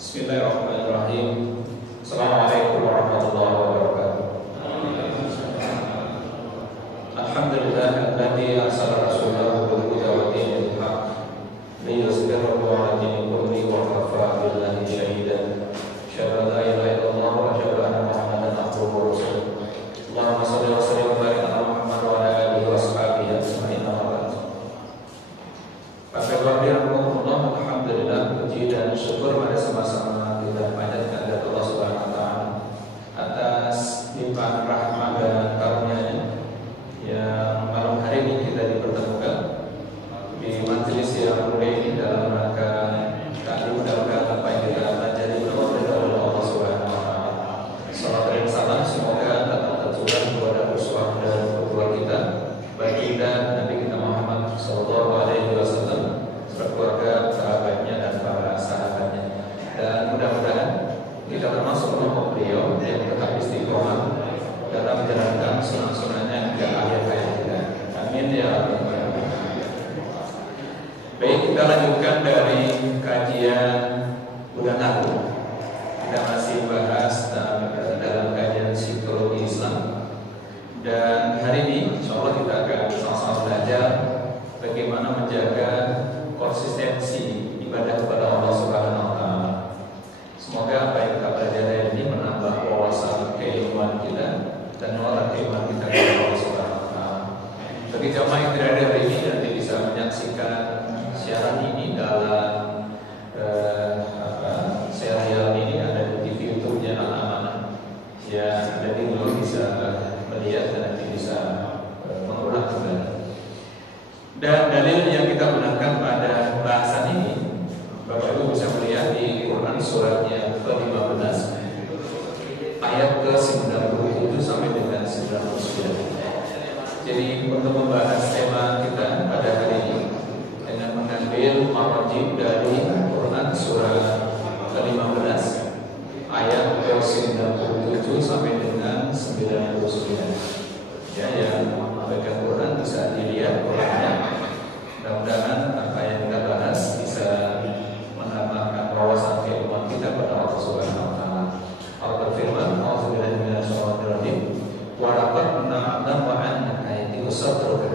Bismillahirrahmanirrahim. Assalamualaikum warahmatullahi wabarakatuh. Alhamdulillahilladzi arsala rasulahu bil huda wa dinil haqq liyuzhirahu 'ala dini kullihi wa kafaa billahi shahidan. Asyhadu an la ilaha illallah wa asyhadu anna Muhammadan abduhu wa rasuluh. Allahumma shalli wa sallim wa barik ala Muhammad wa ala alihi wa sahbihi ajma'in. Alhamdulillah, puji dan syukur pada sama-sama kita panjatkan kepada Allah Subhanahu wa taala atas limpahan rahmat dan karunia-Nya yang malam hari ini kita dipertemukan di majelis yang mulia ini dalam rangka tadi mudah-mudahan apa yang kita pelajari berkah dari Allah Subhanahu wa taala. Salam dan salam semoga tetap tercurah kepada uswah dan kedua kita, baginda Nabi kita Muhammad sallallahu alaihi wasallam, keluarga, sahabatnya dan para sahabatnya, dan mudah-mudahan kita termasuk kelompok beliau yang tetap istiqomah dalam menjalankan sunnah-sunnahnya hingga akhir hayat kita. Amin ya rabbal. Baik, kita lanjutkan dari kajian bulan lalu. Kita masih bahas dalam kajian psikologi Islam, dan hari ini insyaallah kita akan sama-sama belajar bagaimana menjaga konsistensi ibadah kepada Allah Subhanahu wa taala. Semoga apa yang kita pelajari ini menambah wawasan keilmuan kita dan menguatkan keimanan kita kepada Allah Subhanahu wa taala. Bagi jamaah yang tidak ada hari ini nanti bisa menyaksikan siaran ini dalam serial ini ada di TV YouTube-nya Al-Amanah. Ya, jadi lo bisa melihat dan nanti bisa mengulang kembali. Dan dalil yang kita gunakan pada bahasan ini, Bapak Ibu bisa melihat di Quran suratnya ke-15 ayat ke-97 sampai dengan 99. Jadi untuk membahas tema kita pada hari ini dengan mengambil marajim dari Quran surat ke-15 ayat ke-97 sampai dengan 99. Ya, yang bagian Quran bisa dilihat Qurannya. Mudah-mudahan apa yang kita bahas bisa menambahkan wawasan keilmuan kita pada Allah Subhanahu wa taala. Allah berfirman, "A'udzubillahi minasyaitonir rajim. Wa laqad na'lamu annaka yadhiqu sadruka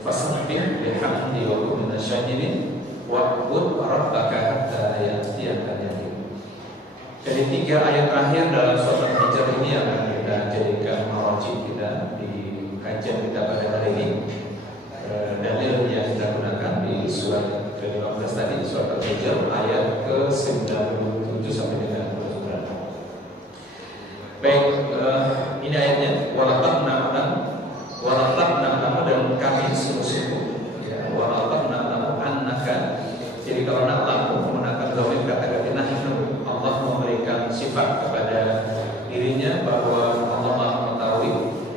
fasabbih bihamdi wa kun minasyakirin wa'bud rabbaka hatta ya'tiyakal yaqin." Jadi 3 ayat terakhir dalam surat Al-Hijr ini akan kita jadikan marajim kita di kajian kita pada hari ini. Dalil yang kita gunakan di surat ke-15 tadi, surat Al-Hijr ayat ke-97 sampai dengan 99. Baik, ini ayatnya, walaqad na'lamu dan kami sungguh-sungguh, ya, walaqad na'lamu annaka. Jadi kalau na'lamu menggunakan dhamir kata ganti nahnu, Allah memberikan sifat kepada dirinya bahwa Allah Maha mengetahui,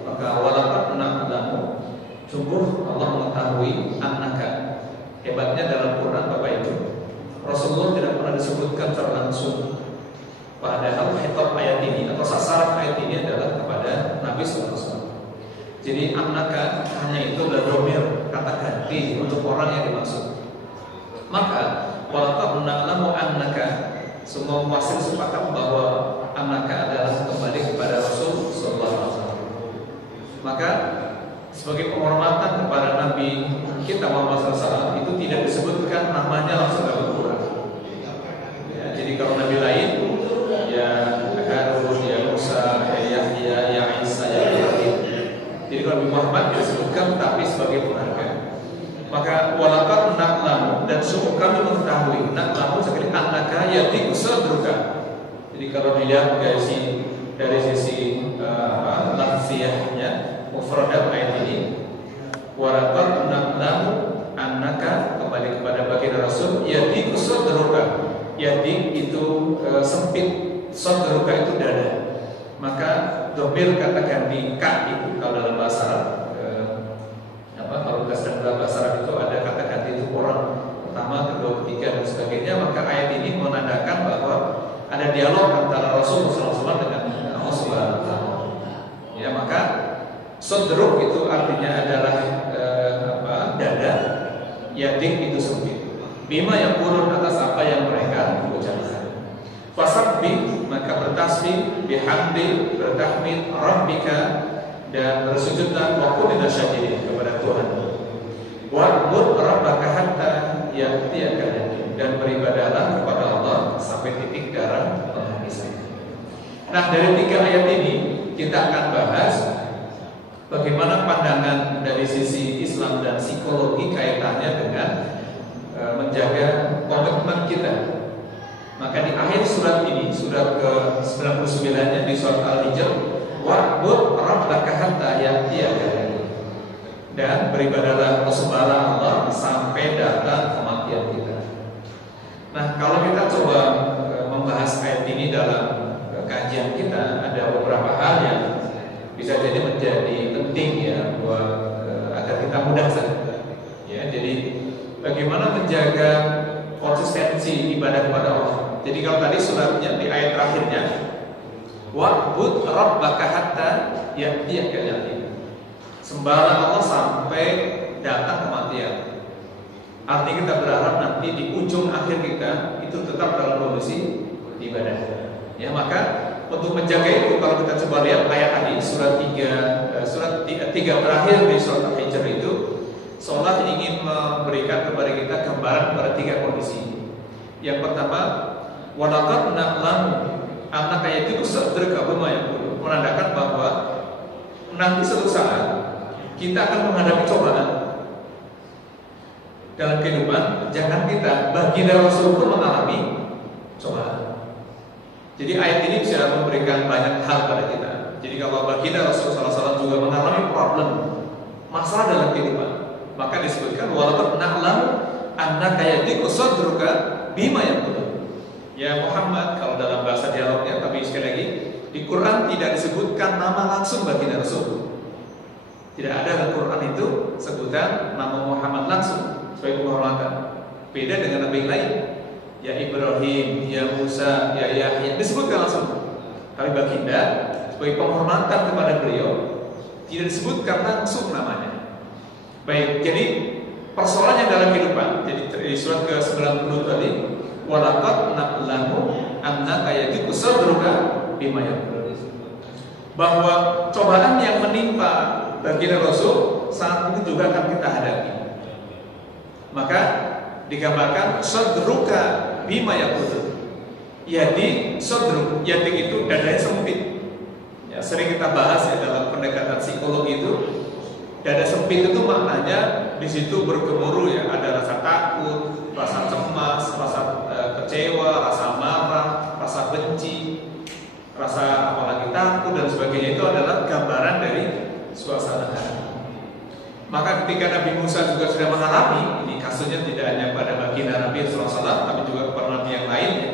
maka walaqad na'lamu, sungguh Allah mengetahui annaka. Hebatnya dalam Quran Bapak Ibu, Rasulullah tidak pernah disebutkan secara langsung. Padahal khitab ayat ini atau sasaran ayat ini adalah kepada Nabi SAW. Jadi annaka hanya itu adalah dhamir kata ganti untuk orang yang dimaksud. Maka walaqad na'lamu annaka, semua mufassir sepakat bahwa annaka adalah kembali kepada Rasul sallallahu alaihi wasallam. Maka sebagai penghormatan kepada Nabi kita Muhammad SAW itu tidak disebutkan namanya langsung dalam Quran. Ya, jadi kalau Nabi lain, ya Harun, ya Musa, ya Yahya, ya Isa, ya Ibrahim. Jadi kalau Nabi Muhammad disebutkan tapi sebagai penghargaan. Maka walaqad na'lamu, dan sungguh kami mengetahui, na'lamu sekali annaka yadhiqu sadruka. Jadi kalau dilihat dari sisi lafziyahnya mufradat ayat ini, walaqad na'lamu annaka, kembali kepada baginda Rasul, yadhiqu sadruka. Yadhiq itu sempit, sadruka itu dada. Maka dhamir kata ganti ka itu kalau dalam bahasa Arab, kalau dalam bahasa Arab itu ada kata ganti itu orang pertama, kedua, ketiga dan sebagainya. Maka ayat ini menandakan bahwa ada dialog antara Rasulullah SAW dengan Allah Subhanahu wa taala. Ya, maka sadruk itu artinya adalah dada, yadik itu sempit. bima yaqulun, atas apa yang mereka ucapkan. Fasabbih, maka bertasbih, bihamdi, bertahmid rabbika, dan bersujudlah wa kun minasyakirin, kepada Tuhan. Wa'bud rabbaka hatta ya'tiyaka al-yaqin, dan beribadahlah kepada Allah sampai titik darah penghabisan. Nah, dari 3 ayat ini kita akan bahas bagaimana pandangan dari sisi Islam dan psikologi kaitannya dengan menjaga komitmen kita. Maka di akhir surat ini, surat ke-99-nya di surat Al-Hijr, wa'bud rabbaka hatta ya'tiyaka al-yaqin, dan beribadahlah sembahlah Allah sampai datang kematian kita. Nah, kalau kita coba membahas ayat ini dalam kajian kita, ada beberapa hal yang bisa jadi menjadi penting ya buat agar kita mudah saja. Ya, jadi bagaimana menjaga konsistensi ibadah kepada Allah. Jadi kalau tadi suratnya di ayat terakhirnya, wa'bud rabbaka hatta ya'tiyakal yaqin, sembahlah Allah sampai datang kematian. Artinya kita berharap nanti di ujung akhir kita itu tetap dalam kondisi ibadah. Ya, maka untuk menjaga itu, kalau kita coba lihat ayat tadi surat 3 terakhir di surat Al-Hijr itu, seolah ingin memberikan kepada kita gambaran pada 3 kondisi. Yang pertama, walaqad na'lamu annaka yatiku sadruka bima yaqulu, menandakan bahwa nanti suatu saat kita akan menghadapi cobaan dalam kehidupan. Jangan kita, baginda Rasul pun mengalami cobaan. Jadi ayat ini bisa memberikan banyak hal pada kita. Jadi kalau baginda Rasul SAW juga mengalami problem, masalah dalam kehidupan, maka disebutkan walaqad na'lamu annaka yatiku sadruka bima yaqulu. Ya Muhammad, kalau dalam bahasa dialognya, tapi sekali lagi di Quran tidak disebutkan nama langsung baginda Rasul. Tidak ada dalam Quran itu sebutan nama Muhammad langsung sebagai penghormatan. Beda dengan nabi lain. Ya Ibrahim, ya Musa, ya Yahya disebutkan langsung. Tapi baginda sebagai penghormatan kepada beliau tidak disebutkan langsung namanya. Baik, jadi persoalannya dalam kehidupan. Jadi di surat ke-90 tadi, walaqad na'lamu annaka yatiku sadruka bima yaqulu, bahwa cobaan yang menimpa baginda Rasul saat itu juga akan kita hadapi. Maka digambarkan sadruka bima yaqulu. Yadi, sadruk, yadi itu dadanya sempit. Ya, sering kita bahas ya dalam pendekatan psikologi itu. Dada sempit itu maknanya di situ bergemuruh ya, ada rasa takut, rasa cemas, rasa kecewa, rasa marah, rasa benci, rasa apalagi takut dan sebagainya. Itu adalah gambaran dari suasana hati. Maka ketika Nabi Musa juga sudah mengalami, ini kasusnya tidak hanya pada baginda Nabi SAW, tapi juga kepada Nabi yang lainnya.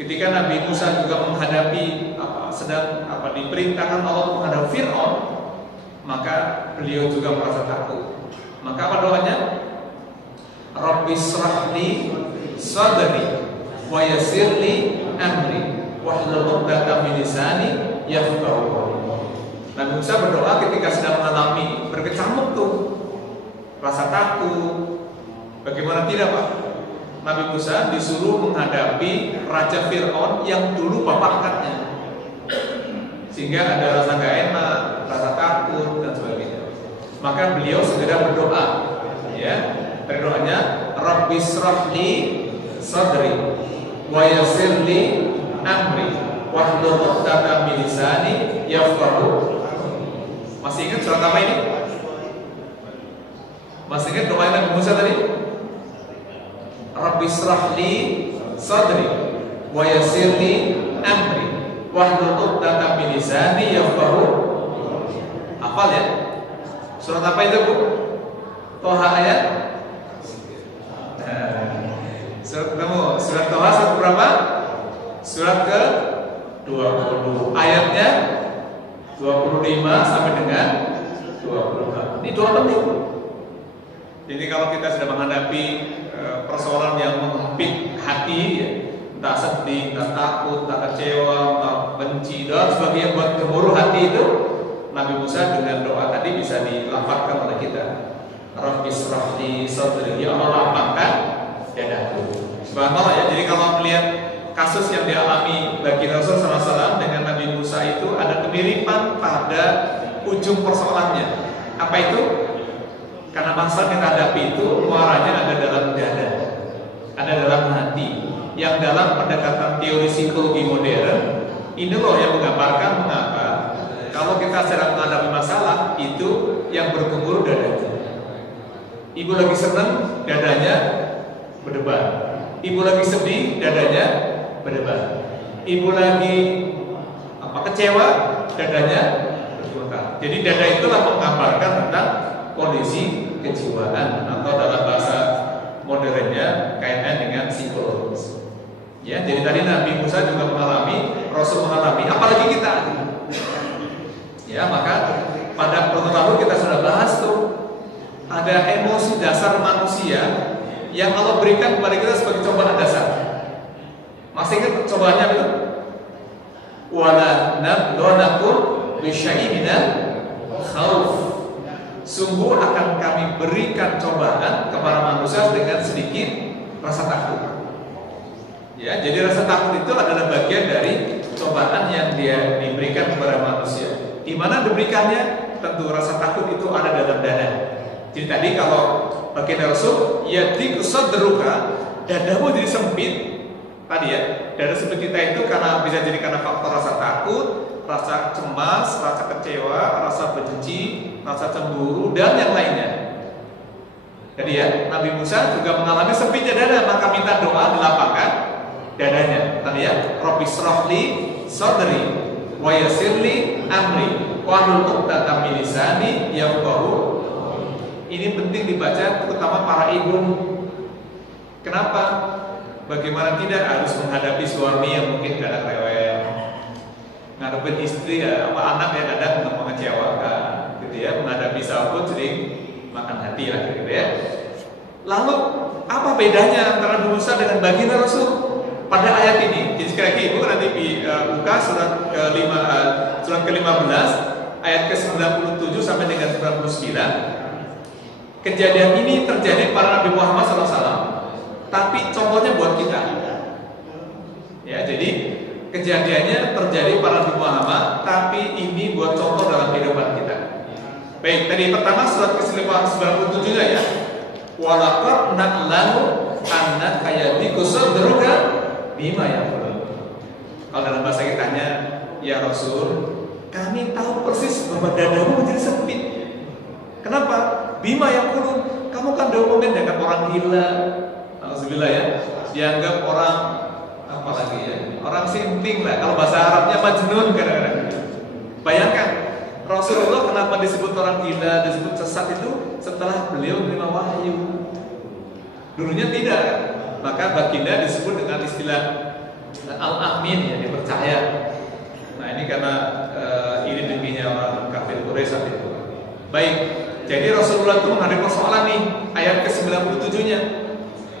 Ketika Nabi Musa juga menghadapi sedang diperintahkan Allah menghadapi Fir'aun, maka beliau juga merasa takut. Maka apa doanya? Rabbi shrah li sadri wa yassir li amri wahlul 'uqdatam min lisani yafqahu qawli. Nabi Musa berdoa ketika sedang mengalami berkecamuk tuh rasa takut. Bagaimana tidak, Pak? Nabi Musa disuruh menghadapi Raja Fir'aun yang dulu bapak angkatnya, sehingga ada rasa gak enak, rasa takut dan sebagainya. Maka beliau segera berdoa, ya, berdoanya Rabbi shrah li sadri wa yassir li amri wahlul 'uqdatam min lisani yafqahu. Masih ingat surat apa ini? Masih ingat doa Nabi Musa tadi? Rabbi shrah li sadri wa yassir li amri wahlul 'uqdatam min lisani yafqahu. Hafal ya? Surat apa itu, Bu? Toha ayat? Surat Toha surat berapa? Surat ke-20. Ayatnya 25 sampai dengan 26. Ini doa penting. Jadi kalau kita sudah menghadapi persoalan yang menghempit hati, ya, entah sedih, entah takut, entah kecewa, entah benci dan sebagainya buat gemuruh hati itu, Nabi Musa dengan doa tadi bisa dilafazkan oleh kita. Rabbi shrah li sadri, ya Allah lapangkan dada Subhanallah ya. Jadi kalau melihat kasus yang dialami bagi Rasul SAW dengan Nabi Musa itu ada kemiripan pada ujung persoalannya. Apa itu? Karena masalah yang hadapi itu muaranya ada dalam dada, ada dalam hati. Yang dalam pendekatan teori psikologi modern ini loh yang menggambarkan mengapa kalau kita sedang menghadapi masalah itu yang berkumpul dadanya. Ibu lagi senang, dadanya berdebar. Ibu lagi sedih, dadanya berdebar. Ibu lagi kecewa, dadanya bergetar. Jadi dada itulah menggambarkan tentang kondisi kejiwaan atau dalam bahasa modernnya kaitannya dengan psikologis. Ya, jadi tadi Nabi Musa juga mengalami, Rasul mengalami, apalagi kita. Ya, maka pada pertemuan lalu kita sudah bahas tuh ada emosi dasar manusia yang Allah berikan kepada kita sebagai cobaan dasar. Masih ingat cobaannya itu? Wala nabluwakum bisyai'in minal khauf. Sungguh akan kami berikan cobaan kepada manusia dengan sedikit rasa takut. Ya, jadi rasa takut itu adalah bagian dari cobaan yang dia diberikan kepada manusia. Di mana diberikannya? Tentu rasa takut itu ada dalam dada. Jadi tadi kalau bagi Rasul, yadiku sadruka, dadamu jadi sempit. Tadi ya, dada sempit kita itu karena bisa jadi karena faktor rasa takut, rasa cemas, rasa kecewa, rasa benci, rasa cemburu dan yang lainnya. Jadi ya, Nabi Musa juga mengalami sempitnya dada, maka minta doa dilapangkan dadanya. Tadi ya, Rabbi shrahli sadri wa yassirli amri wahlul 'uqdatam min lisani yafqahu. Ini penting dibaca terutama para ibu. Kenapa? Bagaimana tidak harus menghadapi suami yang mungkin kadang rewel, ngadepin istri ya, apa anak yang kadang mengecewakan, gitu ya, menghadapi sahabat sering makan hati lah, gitu ya. Lalu apa bedanya antara Musa dengan baginda Rasul pada ayat ini? Jadi sekali lagi ibu nanti buka surat ke-15 ayat ke-97 sampai dengan 99. Kejadian ini terjadi pada Nabi Muhammad SAW, tapi contohnya buat kita. Ya, jadi kejadiannya terjadi pada Nabi Muhammad, tapi ini buat contoh dalam kehidupan kita. Baik, tadi pertama surat ke-97 ya. Walaqad na'lamu annaka yadiku sadruka bima yaqulun. Kalau dalam bahasa kitanya, ya Rasul, kami tahu persis bahwa dadamu menjadi sempit. Kenapa? Bima yaqulun, kamu kan diomongin dianggap orang gila, alhamdulillah ya, dianggap orang apa lagi ya, orang sinting lah. Kalau bahasa Arabnya majnun kadang-kadang. Bayangkan Rasulullah kenapa disebut orang gila, disebut sesat itu setelah beliau menerima wahyu. Dulunya tidak, maka baginda disebut dengan istilah al-amin, ya, dipercaya. Nah ini karena ini deminya orang kafir Quraisy saat itu. Baik, jadi Rasulullah itu menghadapi persoalan nih, ayat ke-97-nya.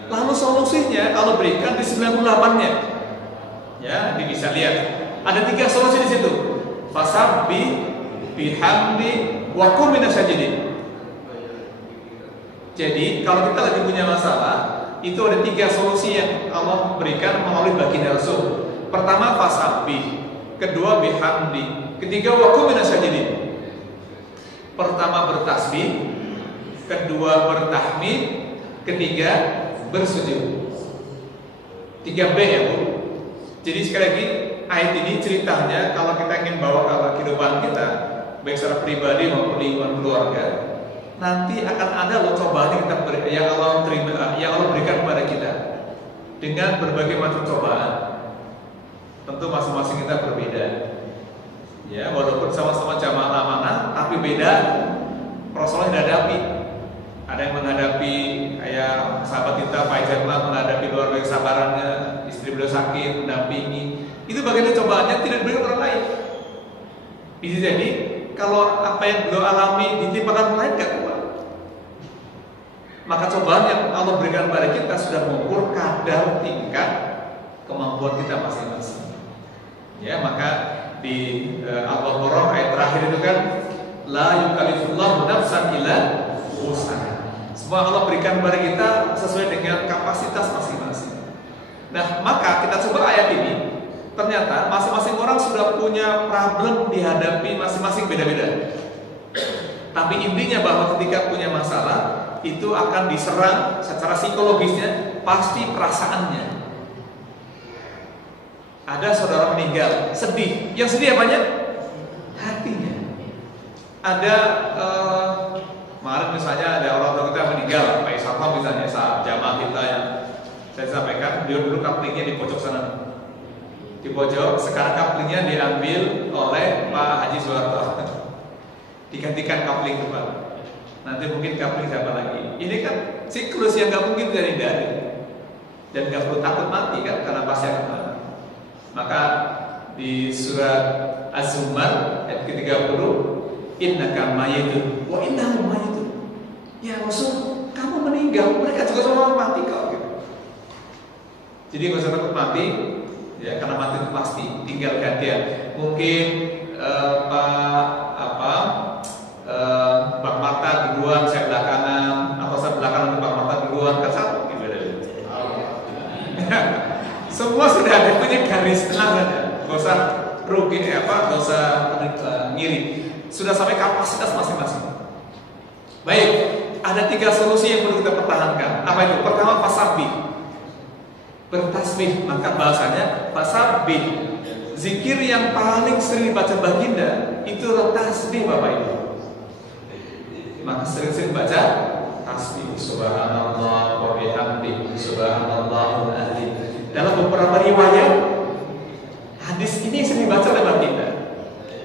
Lalu solusinya kalau berikan di 98-nya. Ya, ini bisa lihat. Ada 3 solusi di situ. Fasabbi bihamdi wa kum minasajidin. Jadi kalau kita lagi punya masalah, itu ada 3 solusi yang Allah berikan melalui baginda Rasul. Pertama fasabbi, kedua bihamdi, ketiga wa kum minasajidin. Pertama bertasbih, kedua bertahmid, ketiga bersujud. 3B ya Bu. Jadi sekali lagi ayat ini ceritanya kalau kita ingin bawa ke kehidupan kita, baik secara pribadi maupun lingkungan keluarga, nanti akan ada loh cobaan yang Allah berikan kepada kita dengan berbagai macam cobaan. Tentu masing-masing kita berbeda. Ya, walaupun sama-sama jamaah amanah, tapi beda Rasulullah menghadapi. Ada yang menghadapi kayak sahabat kita Pak Jamal menghadapi luar biasa sabarannya, istri beliau sakit, mendampingi. Itu bagian cobaannya tidak diberikan orang lain. Bisa jadi kalau apa yang beliau alami ditimpakan orang lain gak kuat. Maka cobaan yang Allah berikan kepada kita sudah mengukur kadar tingkat kemampuan kita masing-masing. Ya, maka di Al-Baqarah ayat terakhir itu kan la yukallifullahu nafsan illa wus'aha. Semua Allah berikan kepada kita sesuai dengan kapasitas masing-masing. Nah, maka kita coba ayat ini. Ternyata masing-masing orang sudah punya problem dihadapi masing-masing beda-beda. Tapi intinya bahwa ketika punya masalah itu akan diserang secara psikologisnya, pasti perasaannya. Ada saudara meninggal, sedih. Yang sedih apanya? Hatinya. Ada kemarin misalnya ada orang tua kita meninggal, Pak Isafah misalnya, saat jamaah kita yang saya sampaikan, dia dulu kaplingnya di pojok sana, di pojok. Sekarang kaplingnya diambil oleh Pak Haji Soeharto, digantikan kapling depan. Nanti mungkin kapling siapa lagi. Ini kan siklus yang gak mungkin dari dan gak perlu takut mati kan, karena pasti akan mati. Maka di surat Az-Zumar ayat ke-30, innaka mayitun wa innahum mayitun. Ya Rasul, kamu meninggal, mereka juga semua mati kok gitu. Jadi gak usah takut mati ya, karena mati itu pasti, tinggal gantian. Mungkin Bang Marta duluan, saya belakangan, atau saya belakangan Bang Marta duluan, kan satu gimana? Semua sudah ada punya garis tenang saja, gak usah rugi gak usah ngiri. Sudah sampai kapasitas masing-masing. Baik, ada 3 solusi yang perlu kita pertahankan. Apa itu? Pertama, fasabih, bertasbih. Maka bahasanya fasabih. Zikir yang paling sering dibaca baginda itu tasbih, Bapak Ibu. Maka sering-sering baca tasbih. Subhanallah wa bihamdihi, subhanallahul azim. Dalam beberapa riwayat hadis ini sering dibaca oleh baginda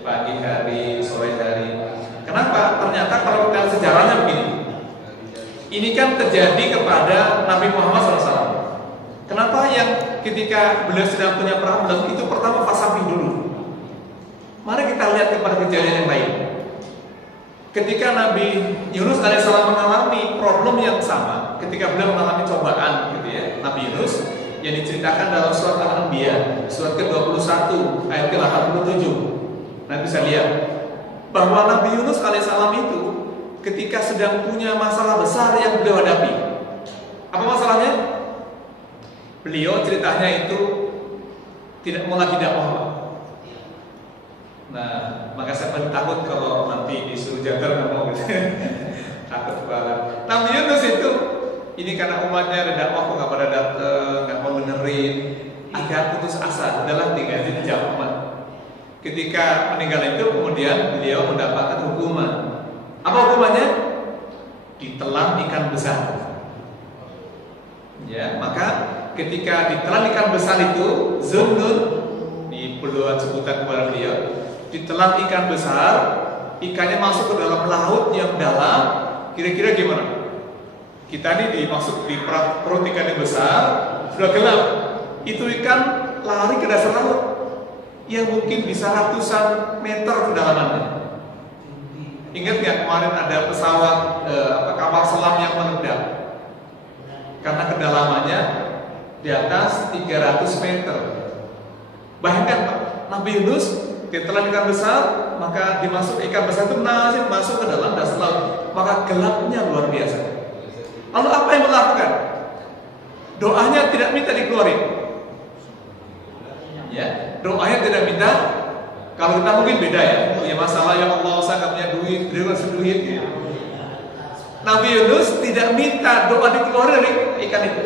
pagi hari, sore hari. Kenapa? Ternyata kalau kita lihat sejarahnya begini. Ini kan terjadi kepada Nabi Muhammad SAW. Kenapa yang ketika beliau sedang punya problem itu pertama fasabih dulu? Mari kita lihat kepada kejadian yang lain. Ketika Nabi Yunus alaihissalam mengalami problem yang sama, ketika beliau mengalami cobaan, gitu ya, Nabi Yunus yang diceritakan dalam surat Al-Anbiya, surat ke-21 ayat ke-87. Nanti bisa lihat bahwa Nabi Yunus alaihissalam itu ketika sedang punya masalah besar yang beliau hadapi. Apa masalahnya? Beliau ceritanya itu tidak mau lagi dakwah. Nah, maka saya paling takut kalau nanti disuruh jaga nggak mau gitu. Takut banget. Nabi Yunus itu ini karena umatnya ada dakwah kok nggak pada datang, nggak mau benerin, agak putus asa. Adalah diganti dijawab umat. Ketika meninggal itu kemudian beliau mendapatkan hukuman. Apa hukumannya? Ditelan ikan besar. Ya, maka ketika ditelan ikan besar itu, Zunnun di puluhan sebutan kepada beliau, ditelan ikan besar, ikannya masuk ke dalam laut yang dalam. Kira-kira gimana? Kita ini dimasuk di perut ikan yang besar, sudah gelap. Itu ikan lari ke dasar laut yang mungkin bisa ratusan meter kedalamannya. Ingat nggak kemarin ada pesawat kapal selam yang meledak karena kedalamannya di atas 300 meter. Bayangkan Pak, Nabi Yunus ditelan ikan besar, maka dimasuk ikan besar itu masuk ke dalam dasar laut, maka gelapnya luar biasa. Lalu apa yang melakukan? Doanya tidak minta dikeluarin. Ya, doanya tidak minta. Kalau kita mungkin beda ya, punya masalah ya Allah, saya nggak punya duit, beliau ngasih duit. Ya. Nabi Yunus tidak minta doa dikeluarin dari ikan itu.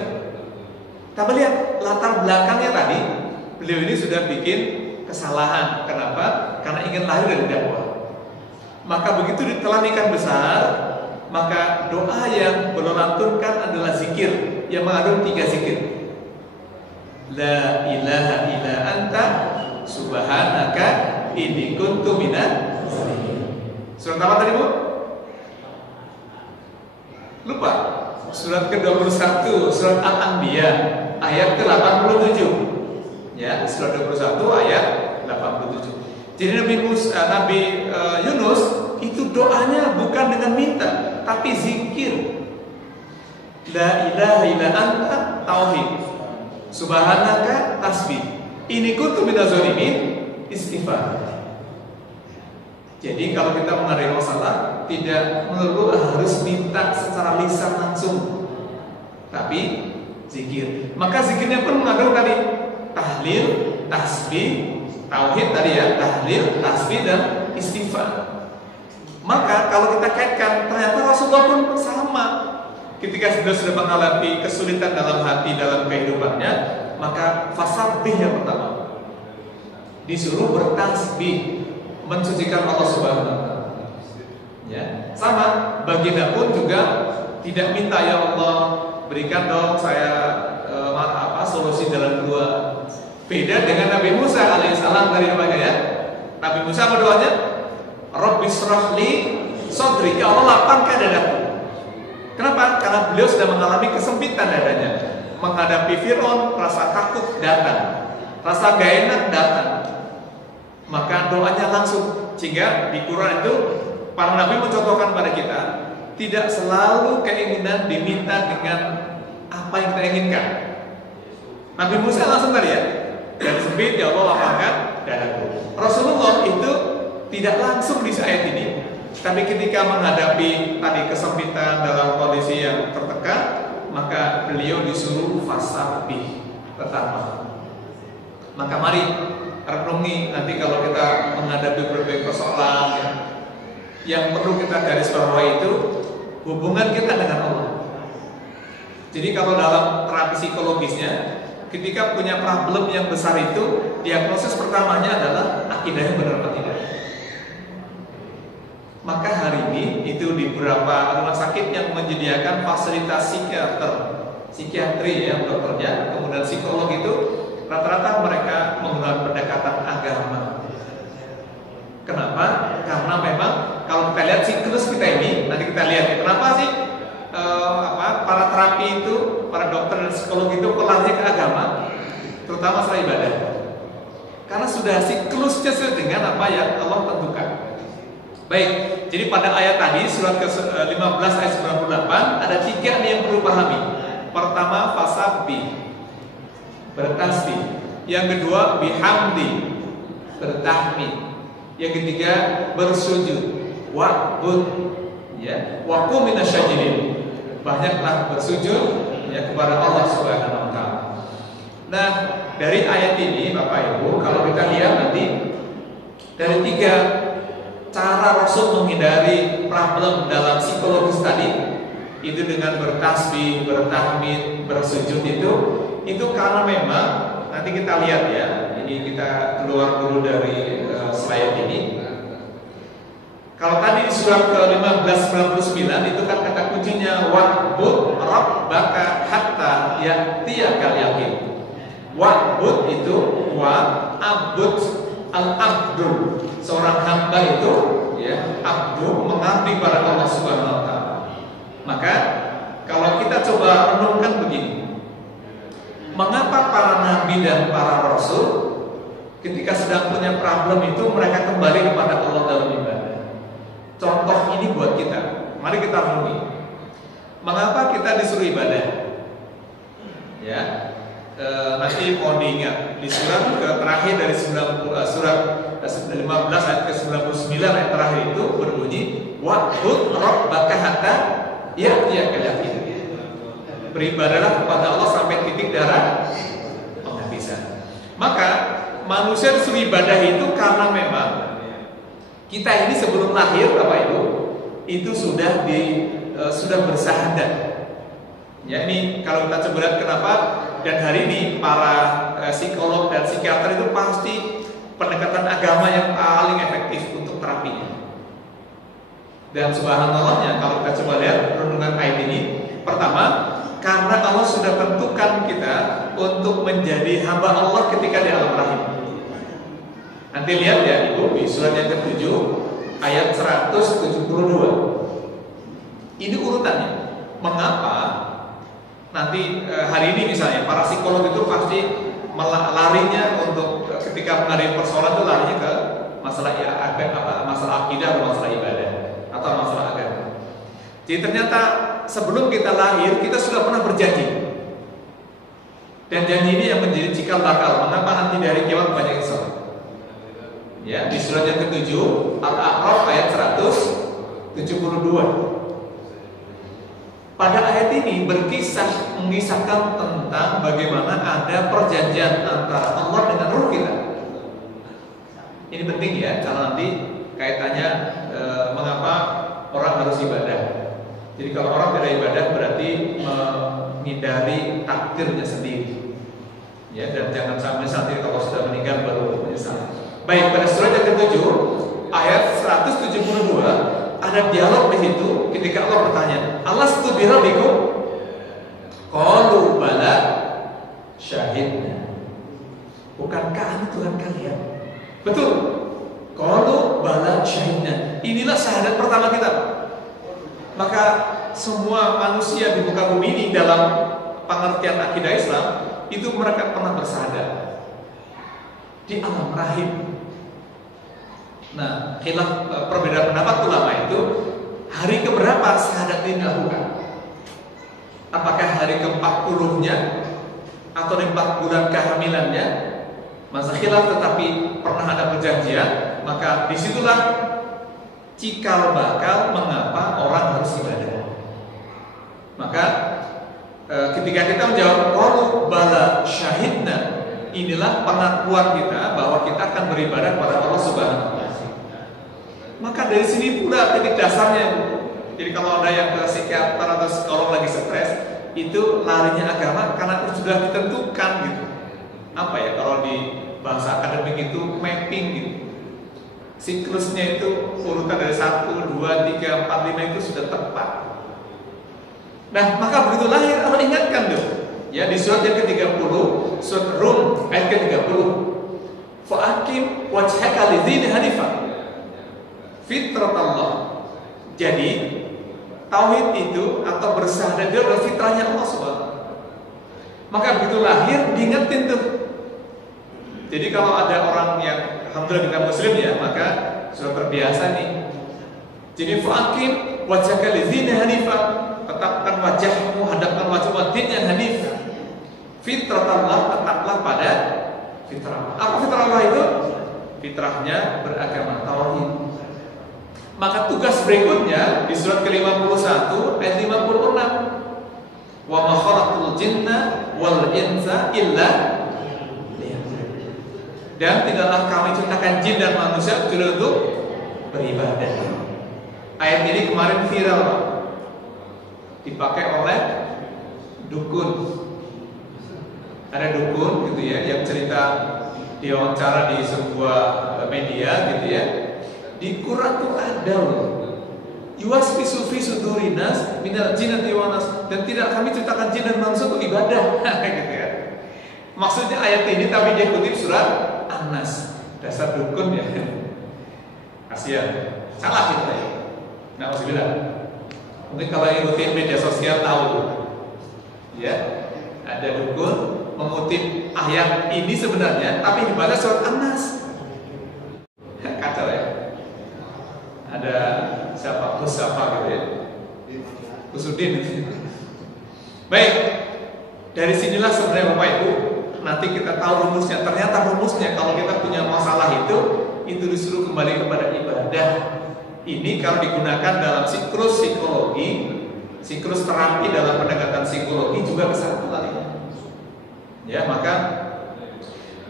Tapi lihat latar belakangnya tadi, beliau ini sudah bikin kesalahan. Kenapa? Karena ingin lahir dari dakwah. Maka begitu ditelan ikan besar, maka doa yang beliau lantunkan adalah zikir yang mengandung 3 zikir. La ilaha illa anta subhanaka inni kuntu minaz zalimin. Surat apa tadi Bu? Lupa. Surat ke-21, surat Al-Anbiya ayat ke-87. Ya, surat 21 ayat 87. Jadi Nabi Yunus itu doanya bukan dengan minta, tapi zikir. La ilaha illa anta tauhid. Subhanaka tasbih. Ini kuntu minaz zalimin istighfar. Jadi kalau kita menghadapi masalah, tidak melulu harus minta secara lisan langsung, tapi zikir. Maka zikirnya pun mengandung tadi tahlil, tasbih, tauhid tadi ya, tahlil, tasbih dan istighfar. Maka kalau kita kaitkan, ternyata Rasulullah pun sama. Ketika sudah mengalami kesulitan dalam hati, dalam kehidupannya, maka fasabbih yang pertama disuruh bertasbih, mensucikan Allah Subhanahu wa taala. Ya, sama baginda pun juga tidak minta, ya Allah berikan dong saya solusi jalan keluar. Beda dengan Nabi Musa alaihissalam dari ya. Nabi Musa apa doanya? Rabbi shrahli sadri, ya Allah lapangkan dadaku. Kenapa? Karena beliau sudah mengalami kesempitan dadanya. Menghadapi Fir'aun, rasa takut datang, rasa gak enak datang. Maka doanya langsung. Sehingga di Quran itu para nabi mencontohkan pada kita, tidak selalu keinginan diminta dengan apa yang kita inginkan. Nabi Musa langsung tadi ya, dan sempit, ya Allah lapangkan dadaku. Rasulullah itu tidak langsung di ayat ini, tapi ketika menghadapi tadi kesempitan dalam kondisi yang tertekan, maka beliau disuruh fasabbih pertama. Maka mari renungi nanti kalau kita menghadapi berbagai persoalan yang perlu kita garis bawahi itu hubungan kita dengan Allah. Jadi kalau dalam terapi psikologisnya, ketika punya problem yang besar itu, diagnosis pertamanya adalah akidahnya benar atau tidak. Maka hari ini itu di beberapa rumah sakit yang menyediakan fasilitas psikiatri yang dokternya, kemudian psikolog itu rata-rata mereka menggunakan pendekatan agama. Kenapa? Karena memang kalau kita lihat siklus kita ini, nanti kita lihat ya, kenapa sih para terapi itu, para dokter dan psikolog itu larinya ke agama, terutama setelah ibadah. Karena sudah siklusnya sesuai dengan apa yang Allah tentukan. Baik, jadi pada ayat tadi surat ke-15 ayat 98 ada 3 nih yang perlu pahami. Pertama fasabbih, bertasbih. Yang kedua bihamdi, bertahmid. Yang ketiga bersujud, wa'bud, ya, wa qum minasyajidin. Banyaklah bersujud ya kepada Allah Subhanahu wa taala. Nah, dari ayat ini Bapak Ibu, kalau kita lihat nanti dari 3 cara Rasul menghindari problem dalam psikologis tadi, itu dengan bertasbih, bertahmid, bersujud itu karena memang nanti kita lihat ya. Ini kita keluar dulu dari slide ini. Kalau tadi di surat ke-1599 itu kan kata kuncinya wa'bud rabbaka hatta ya'tiyakal yaqin. Wa'bud itu wa'abud al-abdu, seorang hamba itu ya, abdu mengabdi pada Allah Subhanahu wa taala. Maka kalau kita coba renungkan begini, mengapa para nabi dan para rasul ketika sedang punya problem itu mereka kembali kepada Allah dalam ibadah? Contoh ini buat kita. Mari kita renungi. Mengapa kita disuruh ibadah? Ya. Nanti mau diingat di surat terakhir dari surat 15 ayat ke-99 ayat terakhir itu berbunyi wa'bud rabbaka hatta ya'tiyakal yaqin. Beribadahlah kepada Allah sampai titik darah penghabisan. Maka manusia disuruh ibadah itu karena memang kita ini sebelum lahir Bapak Ibu itu sudah bersahadat. Ya, ini kalau kita coba lihat kenapa. Dan hari ini para psikolog dan psikiater itu pasti pendekatan agama yang paling efektif untuk terapinya. Dan subhanallahnya kalau kita coba lihat renungan ayat ini, pertama karena Allah sudah tentukan kita untuk menjadi hamba Allah ketika di alam rahim. Nanti lihat ya Ibu di surat yang ke-7 ayat 172. Ini urutannya. Mengapa nanti hari ini misalnya para psikolog itu pasti larinya untuk ketika menghadapi persoalan itu larinya ke masalah masalah akidah atau masalah ibadah atau masalah agama. Jadi ternyata sebelum kita lahir kita sudah pernah berjanji, dan janji ini yang menjadi cikal bakal mengapa nanti dari kiamat banyak insya. Ya, di surat yang ke-7 Al-A'raf ayat 172. Pada ayat ayat ini mengisahkan tentang bagaimana ada perjanjian antara Allah dengan ruh kita. Ini penting ya, karena nanti kaitannya mengapa orang harus ibadah. Jadi kalau orang tidak ibadah berarti menghindari takdirnya sendiri. Ya, dan jangan sampai nanti kalau sudah meninggal baru menyesal. Baik, pada surat yang ke-7 ayat 172 ada dialog di situ ketika Allah bertanya, "Alastu bi rabbikum?" Qalu bala syahidna. Bukankah Anda Tuhan kalian? Betul. Qalu bala syahidna. Inilah syahadat pertama kita. Maka semua manusia di muka bumi ini dalam pengertian akidah Islam itu mereka pernah bersyahadat di alam rahim. Nah, khilaf perbedaan pendapat ulama itu hari keberapa syahadat ini dilakukan? Apakah hari ke-40-nya atau di 4 bulan kehamilannya? Masa khilaf, tetapi pernah ada perjanjian, maka disitulah cikal bakal mengapa orang harus ibadah. Maka ketika kita menjawab qalu bala syahidna, inilah pengakuan kita bahwa kita akan beribadah kepada Allah Subhanahu wa taala. Maka dari sini pula titik dasarnya. Jadi kalau ada yang ke psikiater atau psikolog lagi stres, itu larinya agama karena sudah ditentukan gitu. Apa ya kalau di bahasa akademik itu mapping gitu. Siklusnya itu urutan dari 1, 2, 3, 4, 5 itu sudah tepat. Nah, maka begitu lahir Allah ingatkan tuh. Ya, di surat yang ke-30, surat Rum ayat ke-30. Fa'akim wajhaka lidzini hanifah. Fitrat Allah. Jadi tauhid itu atau bersyahadat itu adalah fitrahnya Allah Subhanahu. Maka begitu lahir diingetin tuh. Jadi kalau ada orang yang alhamdulillah kita muslim ya, maka sudah terbiasa nih. Jadi fa'akim wajhaka lidzini hanifah. Tetapkan wajahmu, hadapkan wajah din yang hanif. Fitrat Allah, tetaplah pada fitrah. Apa fitrah Allah itu? Fitrahnya beragama tauhid. Maka tugas berikutnya di surat ke-51 ayat 56. Wa ma khalaqtul jinna wal insa illa liya'budun. Dan tidaklah kami ciptakan jin dan manusia kecuali untuk beribadah. Ayat ini kemarin viral, Pak. Dipakai oleh dukun. Ada dukun gitu ya yang cerita diwawancara di sebuah media gitu ya. Di Quran tuh ada loh. Yuwaswisu fi sudurinas minal jinnati wan nas, dan tidak kami ciptakan jin dan manusia untuk ibadah. Gitu ya. Maksudnya ayat ini tapi dia kutip surat An-Nas. Dasar dukun ya. Kasihan. Salah kita ya. Nauzubillah. Mungkin kalau yang ngikutin media sosial tahu. Ya. Ada dukun mengutip ayat ini sebenarnya tapi dibaca surat An-Nas. Kacau ya. Ada siapa gitu ya, Kusudin. Baik, dari sinilah sebenarnya Bapak Ibu nanti kita tahu rumusnya. Ternyata rumusnya kalau kita punya masalah itu disuruh kembali kepada ibadah. Ini kalau digunakan dalam siklus psikologi, siklus terapi dalam pendekatan psikologi juga bisa kembali. Ya, maka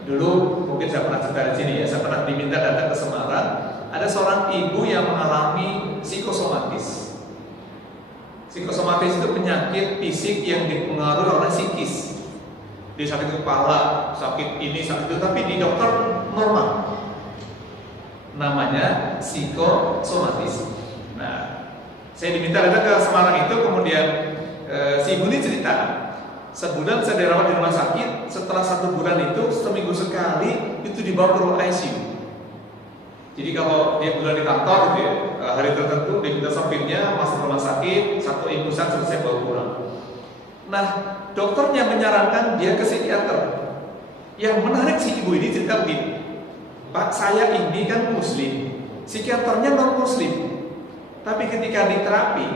dulu mungkin saya pernah cerita di sini ya, saya pernah diminta datang ke Semarang. Ada seorang ibu yang mengalami psikosomatis. Psikosomatis itu penyakit fisik yang dipengaruhi oleh psikis. Dia sakit kepala, sakit ini, sakit itu, tapi di dokter normal. Namanya psikosomatis. Nah, saya diminta datang ke Semarang itu, kemudian si ibu ini cerita, sebulan saya dirawat di rumah sakit. Setelah 1 bulan itu, seminggu sekali itu dibawa ke ruang ICU. Jadi kalau dia bulan di kantor gitu ya, hari tertentu dia minta sopirnya masuk rumah sakit, 1 infusan selesai bawa pulang. Nah, dokternya menyarankan dia ke psikiater. Yang menarik si ibu ini cerita begini, Pak, saya ini kan muslim, psikiaternya non muslim. Tapi ketika diterapi,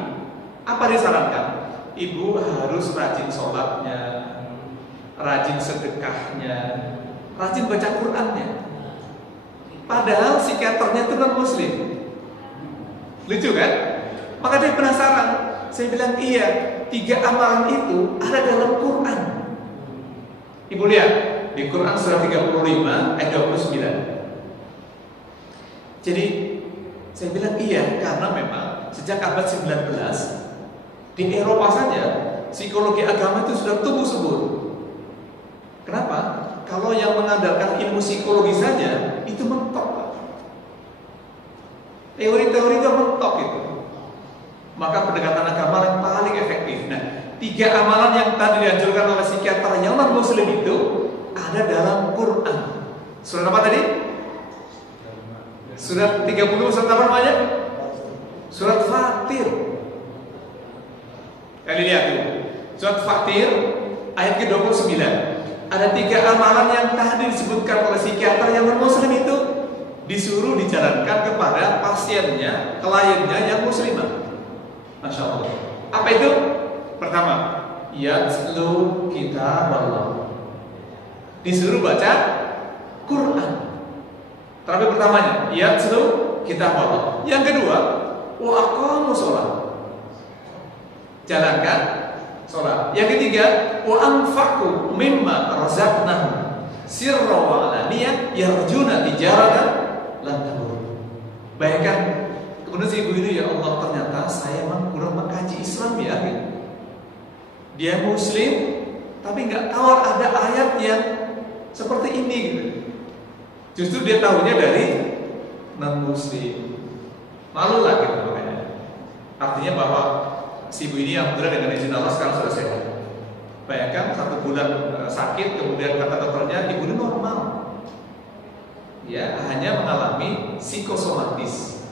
apa disarankan? Ibu harus rajin sholatnya, rajin sedekahnya, rajin baca Qur'annya. Padahal psikiaternya itu non muslim. Lucu kan? Maka dia penasaran. Saya bilang iya. 3 amalan itu ada dalam Quran. Ibu lihat di Quran surah 35 ayat 29. Jadi saya bilang iya, karena memang sejak abad 19 di Eropa saja psikologi agama itu sudah tumbuh subur. Kenapa? Kalau yang mengandalkan ilmu psikologi saja itu mentok. Teori-teori itu mentok itu. Maka pendekatan agama yang paling efektif. Nah, 3 amalan yang tadi dianjurkan oleh psikiater yang non-muslim itu ada dalam Quran. Surat apa tadi? Surat 30, surat apa namanya? Surat Fatir. Kali lihat dulu. Surat Fatir ayat ke-29. Ada 3 amalan yang tadi disebutkan oleh psikiater yang non-muslim itu disuruh dijalankan kepada pasiennya, kliennya yang muslimah. Masya Allah. Apa itu? Pertama, yatlu kitab Allah. Disuruh baca Quran. Terakhir pertamanya, yatlu kitab Allah. Yang kedua, wa aqamu sholat. Jalankan sholat. Yang ketiga, wa anfaqu mimma razaqnahum sirra wa alaniyah yarjuna tijaratan lan tabur. Bayangkan, kemudian si ibu ini, ya Allah, ternyata saya memang kurang mengkaji Islam ya. Dia muslim tapi nggak tahu ada ayat yang seperti ini gitu. Justru dia tahunya dari non-muslim. Malu lah gitu makanya. Artinya bahwa si ibu ini yang dengan izin Allah sekarang sudah sehat. Bayangkan 1 bulan sakit, kemudian kata dokternya ibu ini normal. Ya, hanya mengalami psikosomatis.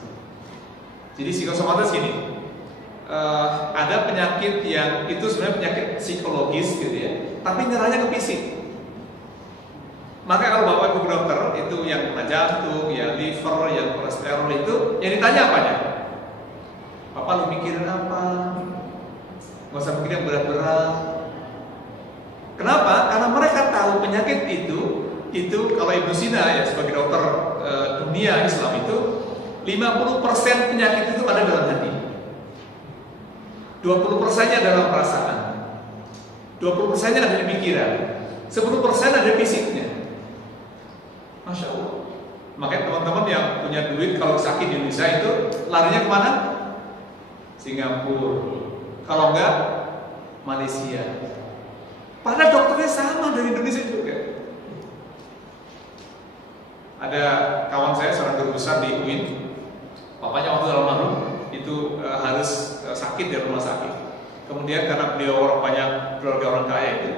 Jadi psikosomatis gini, ada penyakit yang itu sebenarnya penyakit psikologis gitu ya, tapi nyerahnya ke fisik. Maka kalau bapak ibu dokter itu yang kena jantung, yang liver, yang kolesterol itu, yang ditanya apanya? Bapak lu mikirin apa? Gak usah mikir yang berat-berat. Kenapa? Karena mereka tahu penyakit itu kalau Ibnu Sina ya sebagai dokter dunia Islam itu 50% penyakit itu ada dalam hati, 20%-nya dalam perasaan, 20%-nya ada di pikiran, 10% ada di fisiknya. Masya Allah. Makanya teman-teman yang punya duit kalau sakit di Indonesia itu larinya kemana? Singapura. Kalau enggak, Malaysia. Padahal dokternya sama dari Indonesia juga. Ada kawan saya seorang guru besar di UIN, papanya waktu almarhum itu harus sakit di rumah sakit. Kemudian karena beliau orang banyak keluarga orang kaya itu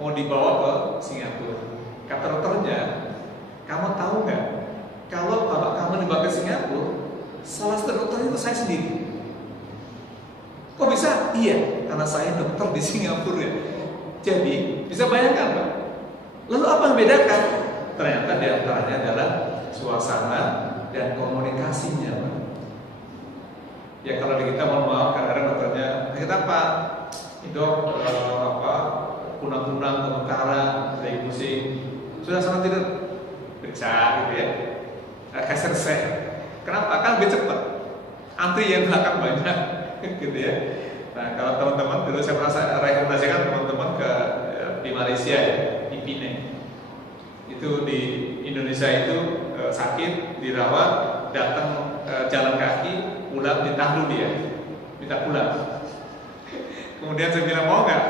mau dibawa ke Singapura. Kata dokternya, kamu tahu nggak kalau bapak kamu dibawa ke Singapura, salah satu dokternya itu saya sendiri. Kok bisa? Iya, karena saya dokter di Singapura. Jadi bisa bayangkan Pak. Lalu apa yang membedakan? Ternyata diantaranya adalah suasana dan komunikasinya Pak. Ya kalau di kita mohon maaf kadang-kadang dokternya kenapa? Dok kunang-kunang kementaran dari pusing. Sudah sana tidur. Bisa gitu ya. Kasar saya. Kenapa? Kan lebih cepat. Antri yang belakang banyak gitu ya. Nah kalau teman-teman dulu saya merasa rekomendasikan teman-teman ke di Malaysia ya, di Penang. Itu di Indonesia itu sakit, dirawat, datang jalan kaki, pulang ditahan dia, minta pulang. Kemudian saya bilang mau nggak?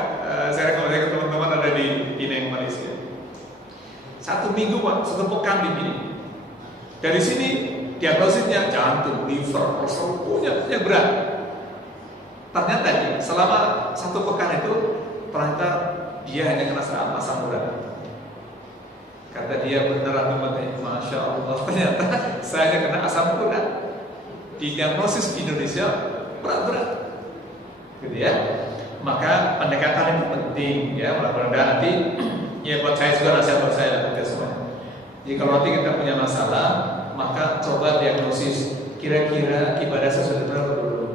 Saya rekomendasikan teman-teman ada di Penang Malaysia. 1 minggu Pak, 1 pekan di Penang. Dari sini diagnosisnya jantung, liver, kolesterol, punya berat. Ternyata selama 1 pekan itu ternyata dia hanya kena asam urat. Kata dia beneran teman-teman, Masya Allah, ternyata saya hanya kena asam urat. Diagnosis di Indonesia berat-berat, gitu ya. Maka pendekatan itu penting ya. Mudah-mudahan nanti ya buat saya juga nasihat buat saya dan kita semua. Jadi kalau nanti kita punya masalah, maka coba diagnosis kira-kira ibadah saya sudah berapa dulu.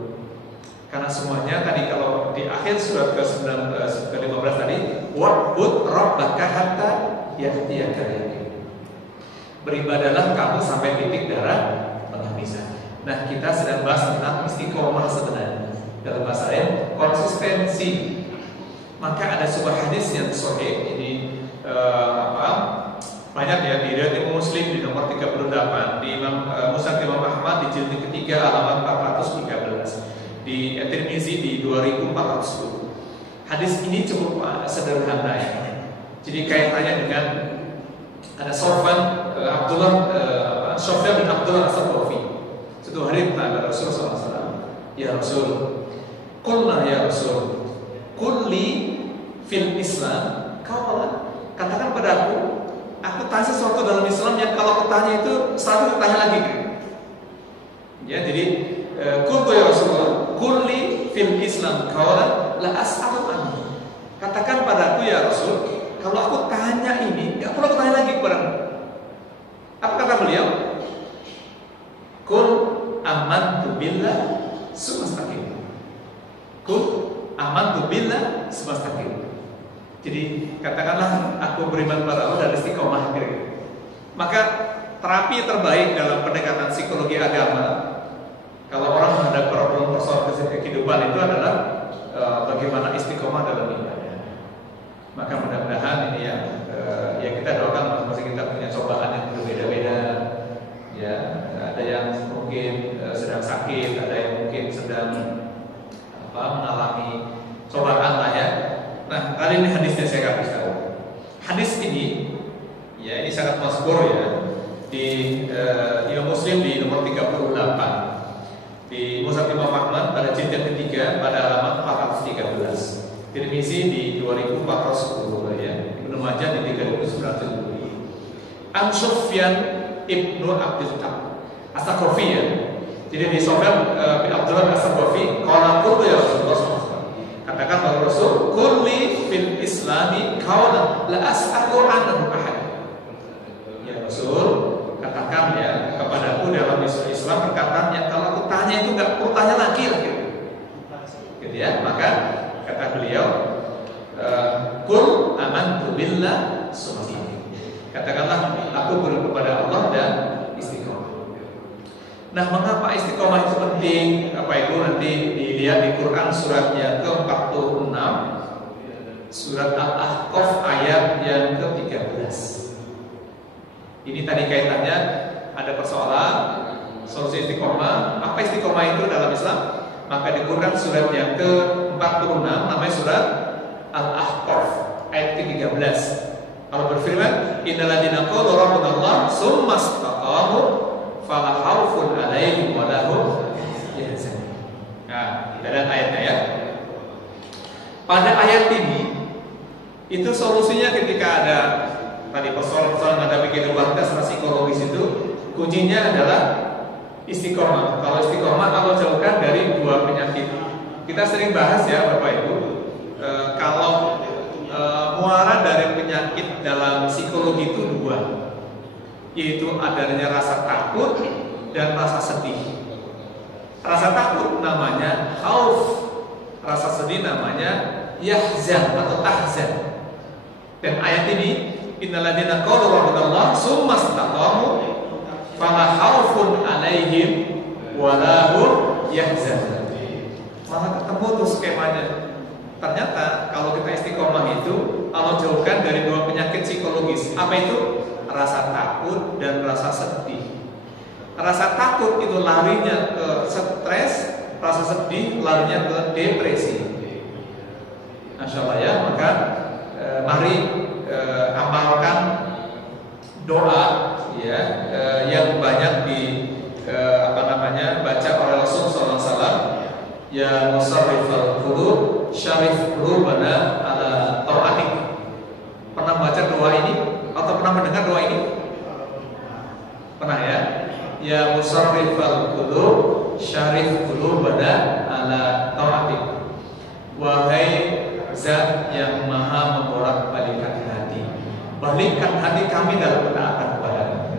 Karena semuanya tadi kalau di akhir surat ke-15 tadi, wa'bud rabbaka hatta yahtiyaka al-yaqin. Beribadahlah kamu sampai titik darah penghabisan. Nah, kita sedang bahas tentang istiqomah sebenarnya. dalam bahasa lain konsistensi. Maka ada sebuah hadis yang sahih ini banyak ya di riwayat Imam Muslim di nomor 38, di Musnad Imam Ahmad di jilid ketiga halaman 413, di Tirmizi di 2410. Hadis ini cukup sederhana ya. Jadi kaitannya dengan ada Sofyan bin Abdullah As-Saqafi. Suatu hari bertanya Rasulullah SAW, ya Rasul, qulna ya Rasul, kulli fil Islam, katakan padaku, aku tanya sesuatu dalam Islam yang kalau aku tanya itu selalu tanya lagi. Ya, jadi qultu ya Rasulullah, kulli fil Islam qala la as'alu anhu. Katakan padaku ya Rasul, kalau aku tanya ini, enggak perlu aku tanya lagi kepadamu. Apa kata beliau? Qul amantu billah sumastaqim. Qul amantu billah sumastaqim. Jadi katakanlah aku beriman pada Allah dan istiqomah. Maka terapi terbaik dalam pendekatan psikologi agama kalau orang menghadapi problem persoalan kehidupan itu adalah bagaimana istiqomah dalam ibadah. Maka mudah-mudahan ini ya kita doakan masing-masing kita punya cobaan yang berbeda-beda. Ya, ada yang mungkin sedang sakit, ada yang mungkin sedang mengalami cobaan lah ya. Nah, kali ini hadisnya saya kasih tahu. Hadis ini, ya ini sangat masyhur ya di Imam Muslim di nomor 38, di Musnad Imam Ahmad pada jilid yang ketiga pada halaman 413, Tirmizi di 2410 ya, Ibnu Majah di 3970. An Sufyan ibnu Abdul As-Saqafi ya. Jadi di Sufyan bin Abdullah As-Saqafi, qala qultu ya Rasulullah SAW. Katakan bahwa Rasul, kulli fil Islami qawlan la as'alu anhu ahad. Ya Rasul, katakan ya kepadaku dalam Islam perkataan yang kalau aku tanya itu enggak perlu tanya lagi gitu. Gitu ya. Maka kata beliau, qul amantu billah sumastaqim. Katakanlah aku beriman kepada Allah dan istiqomah. Nah, mengapa istiqomah itu penting? Apa itu nanti dilihat di Quran surat yang ke-46, surat Al-Ahqaf ayat yang ke-13. Ini tadi kaitannya ada persoalan solusi istiqomah. Apa istiqomah itu dalam Islam? Maka di Quran surat yang ke-46 namanya surat Al-Ahqaf ayat ke-13. Allah berfirman, innal ladzina qalu rabbuna Allah tsumma istaqamu fala khaufun 'alaihim wa lahum yahzanun. Nah, kita lihat ayatnya ya. Pada ayat ini itu solusinya ketika ada tadi persoalan menghadapi kehidupan kita secara psikologis itu kuncinya adalah istiqomah. Kalau istiqomah Allah jauhkan dari dua penyakit. Kita sering bahas ya Bapak Ibu, kalau muara dari penyakit dalam psikologi itu dua, yaitu adanya rasa takut dan rasa sedih. Rasa takut namanya khauf, rasa sedih namanya yahzan atau tahzan. Dan ayat ini, innal ladzina qalu rabbuna Allah tsumma istaqamu fala khaufun 'alaihim wa lahum yahzanun. Malah ketemu tuh skemanya. Ternyata kalau kita istiqomah itu Allah jauhkan dari dua penyakit psikologis. Apa itu? Rasa takut dan rasa sedih. Rasa takut itu larinya ke stres, rasa sedih larinya ke depresi. Masya Allah ya. Maka mari amalkan doa ya yang banyak baca oleh Rasulullah SAW. Ya musarrifal qulub syarif qulubana ala ta'atik. Pernah baca doa ini atau pernah mendengar doa ini? Pernah ya? Ya musarrifal qulub syarif qulubana ala ta'atik. Wahai Zat yang maha membolak-balikkan hati, balikkan hati kami dalam ketaatan kepadamu.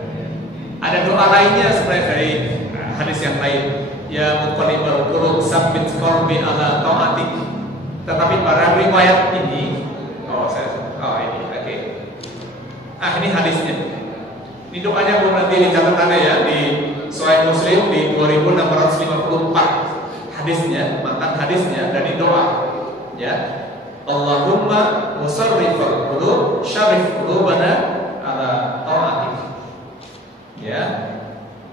Ada doa lainnya sebenarnya dari hadis yang lain, ya muqallibal qulub tsabbit qalbi ala ta'atik. Tetapi pada riwayat ini, ini oke. Ini hadisnya. Ini doanya belum nanti di catatannya ya di Sahih Muslim di 2654. hadisnya, matan hadisnya dari doa. Ya, Allahumma musarrifal qulub syarif qulubana ala ta'atik. Ya,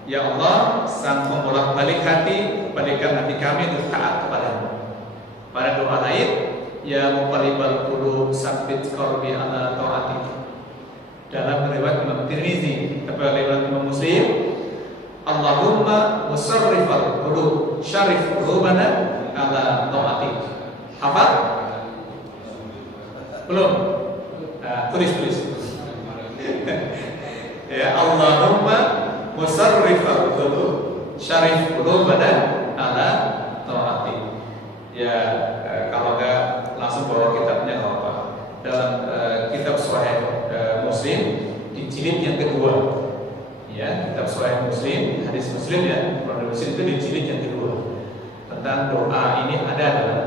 ya Allah, sang pembolak-balik hati, balikkan hati kami untuk taat kepadamu. Pada doa lain, ya muqallibal qulub sabbit qalbi ala ta'atik. Dalam riwayat Imam Tirmizi, atau riwayat Imam Muslim, Allahumma musarrifal qulub syarif qulubana ala ta'atik. Hafal? Belum? Tulis. Ya, Allahumma musarrifal qulub syarif qulubana ala ta'atik. Ya, kalau enggak langsung bawa kitabnya apa? Dalam kitab Sahih Muslim di jilid yang kedua. Ya, kitab Sahih Muslim, hadis Muslim ya, Bukhari Muslim itu di jilid yang kedua. Tentang doa ini ada dalam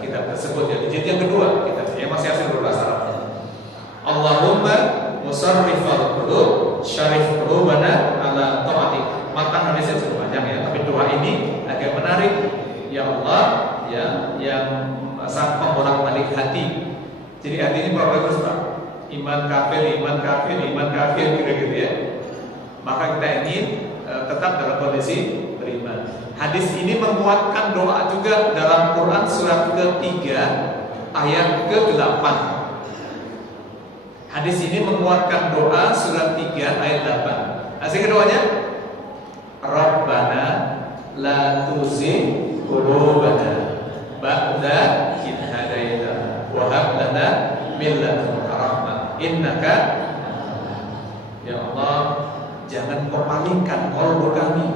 kitab tersebut ya, di jilid yang kedua. Kitabnya masih asal berbahasa Arab. Allahumma musarrifal qulub syarif qulubana ala ta'atik. Matan hadisnya cukup panjang ya, tapi doa ini agak menarik. Ya Allah, ya, yang sang pembolak-balik hati. Jadi hati ini berapa terus Pak? Iman kafir, gitu ya. Maka kita ingin tetap dalam kondisi beriman. Hadis ini menguatkan doa juga dalam Quran surat ke-3 ayat ke-8. Hadis ini menguatkan doa surat 3 ayat 8. Asal keduanya, Rabbana la tuzigh qulubana ba'da idh hadaitana wa hab lana min ladunka rahmah innaka, ya Allah, jangan kau palingkan qalbu kami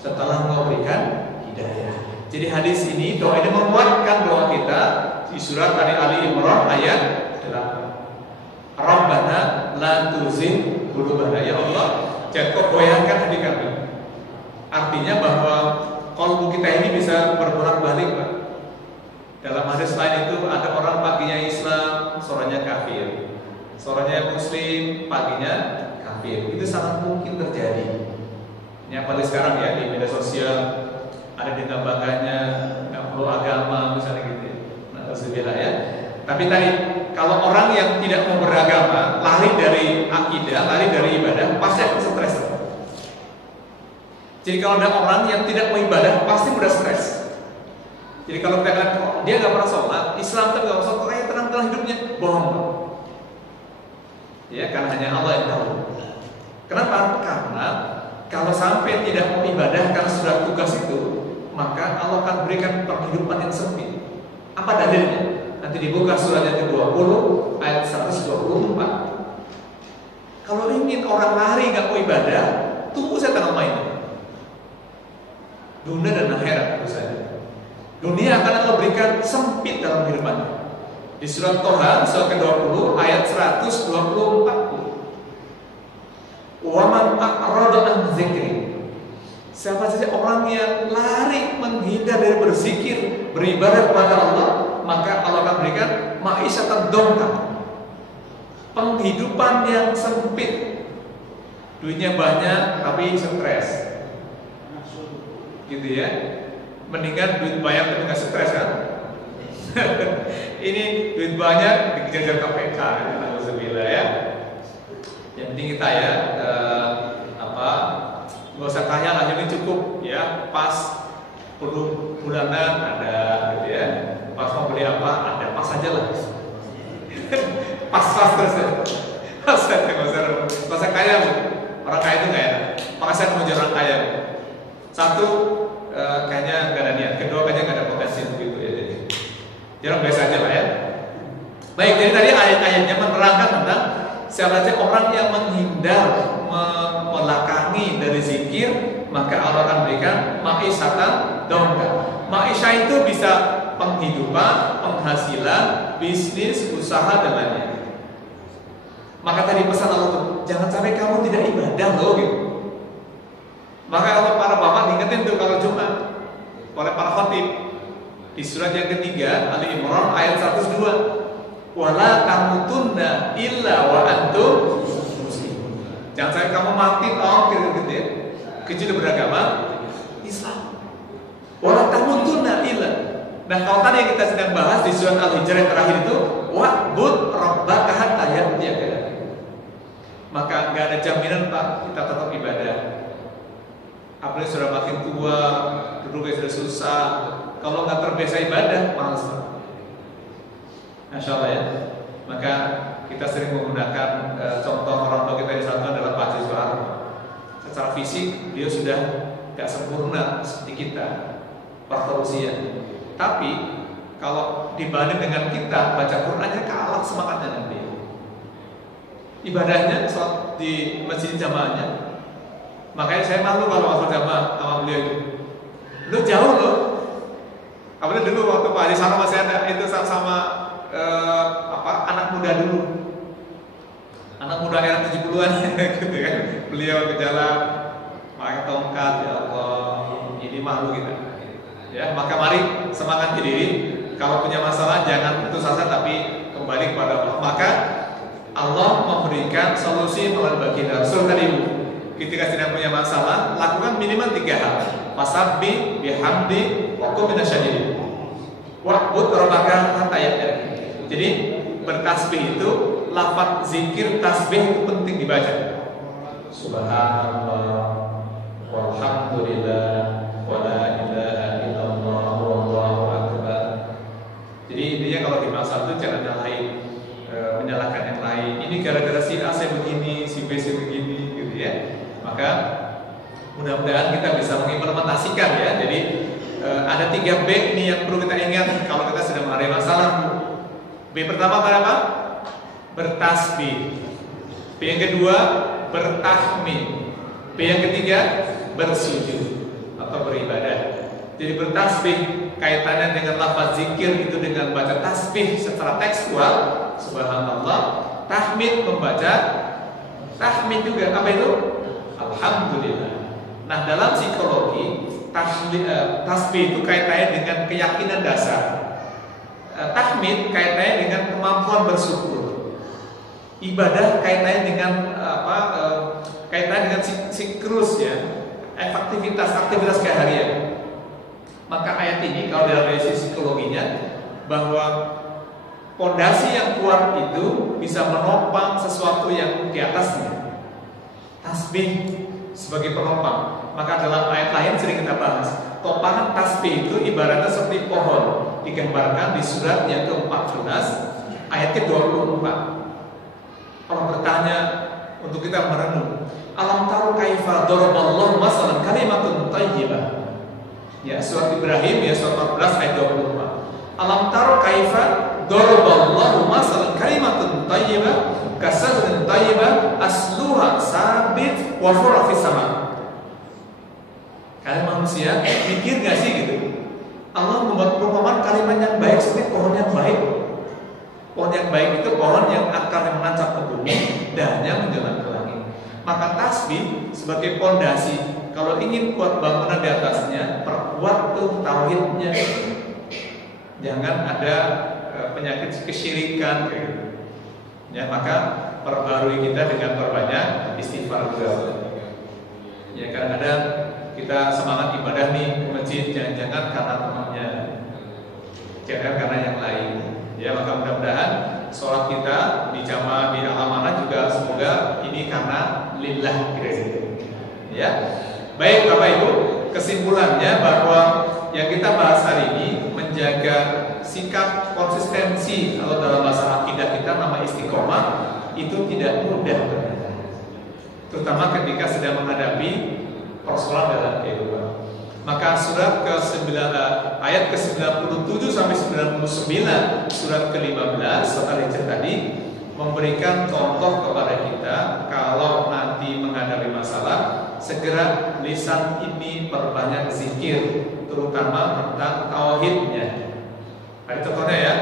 setelah kau berikan hidayah. Jadi hadis ini, doa ini menguatkan doa kita di surat Ali Imran ayat 8. Rabbana la tuzigh qulubana, ya Allah, jangan kau goyahkan hati kami. Artinya bahwa qalbu kita ini bisa berbolak-balik, Pak. Dalam hadis lain itu ada orang paginya Islam, sorenya kafir. Sorenya Muslim, paginya kafir. Itu sangat mungkin terjadi. Ini apalagi sekarang ya, di media sosial ada ditambahkannya nggak perlu agama misalnya gitu ya. Nah, terus ya. Tapi tadi kalau orang yang tidak mau beragama, lari dari akidah, lari dari ibadah, pasti akan stres. Jadi kalau ada orang yang tidak mau ibadah, pasti mudah stres. Jadi kalau kita katakan dia nggak pernah sholat, Islam tapi nggak sholat, kayak tenang-tenang hidupnya, bohong. Ya, karena hanya Allah yang tahu. Kenapa? Karena kalau sampai tidak mau ibadah karena sudah tugas itu, maka Allah akan berikan penghidupan yang sempit. Apa dalilnya? Nanti dibuka surat yang ke-20 ayat 124. Kalau ingin orang lari nggak mau ibadah, tunggu saya tanggal mainnya. Dunia dan akhirat tentu saja. Dunia akan Allah berikan sempit dalam kehidupannya. Di surat Toha surat ke-20 ayat 124. Wa man a'rada an dzikri. Siapa saja orang yang lari menghindar dari berzikir, beribadah kepada Allah, maka Allah akan berikan ma'isyatan dongka, penghidupan yang sempit. Duitnya banyak tapi stres. Gitu ya. Mendingan duit banyak tapi nggak stres kan? Ini duit banyak dikejar KPK, alhamdulillah ya. Yang penting kita ya nggak usah kaya lah, ini cukup ya, pas perlu bulanan ada gitu ya, pas mau beli apa ada, pas aja lah. pas terus ya. Nggak usah kaya, orang kaya itu nggak enak. Maka saya mau jadi orang kaya. Satu, kayaknya nggak ada niat. Kedua, kayaknya nggak ada potensi begitu ya. Jadi orang biasa aja lah ya. Baik, jadi tadi ayat-ayatnya menerangkan tentang siapa saja orang yang menghindar, melakangi dari zikir, maka Allah akan berikan ma'isyatan dongka. Ma'isyah itu bisa penghidupan, penghasilan, bisnis, usaha dan lainnya. Maka tadi pesan Allah itu, jangan sampai kamu tidak ibadah loh gitu. Maka kalau para bapak diingetin tuh kalau Jumat oleh para khatib di surat yang ketiga Ali Imran ayat 102, wala tamutunna illa wa antum muslimun. Jangan sampai kamu mati gitu ya, kecuali beragama Islam. Wala Nah, kalau tadi yang kita sedang bahas di surat Al-Hijr yang terakhir itu wa'bud rabbaka hatta ya'tiyaka, maka nggak ada jaminan Pak kita tetap ibadah. Apalagi sudah makin tua, duduknya sudah susah, kalau nggak terbiasa ibadah, malas. Masya Allah ya. Maka kita sering menggunakan contoh orang tua kita di sana adalah Pak Haji Soeharto. Secara fisik dia sudah nggak sempurna seperti kita, faktor usia. Tapi kalau dibanding dengan kita baca Qurannya kalah semangatnya nanti. Ibadahnya sholat di masjid jamaahnya. Makanya saya malu kalau masuk jamaah sama beliau itu. Lu jauh loh. Apalagi dulu waktu Pak Haji Soeharto masih ada itu sama anak muda dulu. Anak muda era 70-an gitu kan. Beliau ke jalan pakai tongkat, ya Allah, ini malu kita. Ya, maka mari semangat diri. Kalau punya masalah jangan putus asa tapi kembali kepada Allah. Maka Allah memberikan solusi melalui baginda Rasul tadi. Ketika sedang punya masalah, lakukan minimal 3 hal. Fasabbi bihamdi wa qum minasyakirin. Wa'bud rabbaka hatta ya'tiyaka. Jadi bertasbih itu lafaz zikir tasbih itu penting dibaca. Subhanallah walhamdulillah wa la ilaha illallah wallahu akbar. Jadi intinya kalau di masalah itu jangan nyalahin, menyalahkan yang lain. Ini gara-gara si A saya begini, si B saya begini, gitu ya. Maka mudah-mudahan kita bisa mengimplementasikan ya. Jadi ada 3 B nih yang perlu kita ingat kalau kita sedang menghadapi masalah. B pertama apa? Bertasbih. B yang kedua bertahmid. B yang ketiga bersujud atau beribadah. Jadi bertasbih kaitannya dengan lafaz zikir itu dengan baca tasbih secara tekstual, subhanallah. Tahmid membaca tahmid juga apa itu? Alhamdulillah. Nah, dalam psikologi tasbih itu kaitannya dengan keyakinan dasar. Tahmid kaitannya dengan kemampuan bersyukur. Ibadah kaitannya dengan kaitannya dengan siklus ya, aktivitas keharian. Maka ayat ini kalau dalam sisi psikologinya bahwa pondasi yang kuat itu bisa menopang sesuatu yang di atasnya. Tasbih sebagai penopang. Maka dalam ayat lain sering kita bahas, topangan tasbih itu ibaratnya seperti pohon, digambarkan di surat yang ke-14 ayat ke-24. Kalau bertanya untuk kita merenung, alam taru kaifa daraballahu masalan kalimatun thayyibah. Ya, surat Ibrahim ya surat 14 ayat 24. Alam taru kaifa daraballahu masalan kalimatun thayyibah kasajrin thayyibah asluha sabit wa fur'a fis sama'. Kalian manusia mikir gak sih gitu? Allah membuat perumpamaan kalimat yang baik seperti pohon yang baik. Pohon yang baik itu pohon yang akarnya menancap ke bumi, dahannya menjalar ke langit. Maka tasbih sebagai pondasi. Kalau ingin kuat bangunan di atasnya, perkuat tuh tauhidnya. Jangan ada penyakit kesyirikan gitu. Ya, maka perbarui kita dengan perbanyak istighfar juga. Ya, kadang-kadang kita semangat ibadah nih ke masjid, jangan-jangan karena temannya, jangan karena yang lain. Ya, maka mudah-mudahan sholat kita di jamaah di Al-Amanah juga semoga ini karena lillah gitu. Ya, baik Bapak Ibu, kesimpulannya bahwa yang kita bahas hari ini menjaga sikap konsistensi atau dalam bahasa akidah kita nama istiqomah itu tidak mudah, terutama ketika sedang menghadapi persoalan dalam kehidupan. Maka surat ke-9 ayat ke-97 sampai 99 surat ke-15 surat Al-Hijr tadi memberikan contoh kepada kita kalau nanti menghadapi masalah segera lisan ini perbanyak zikir terutama tentang tauhidnya. Ada contohnya ya.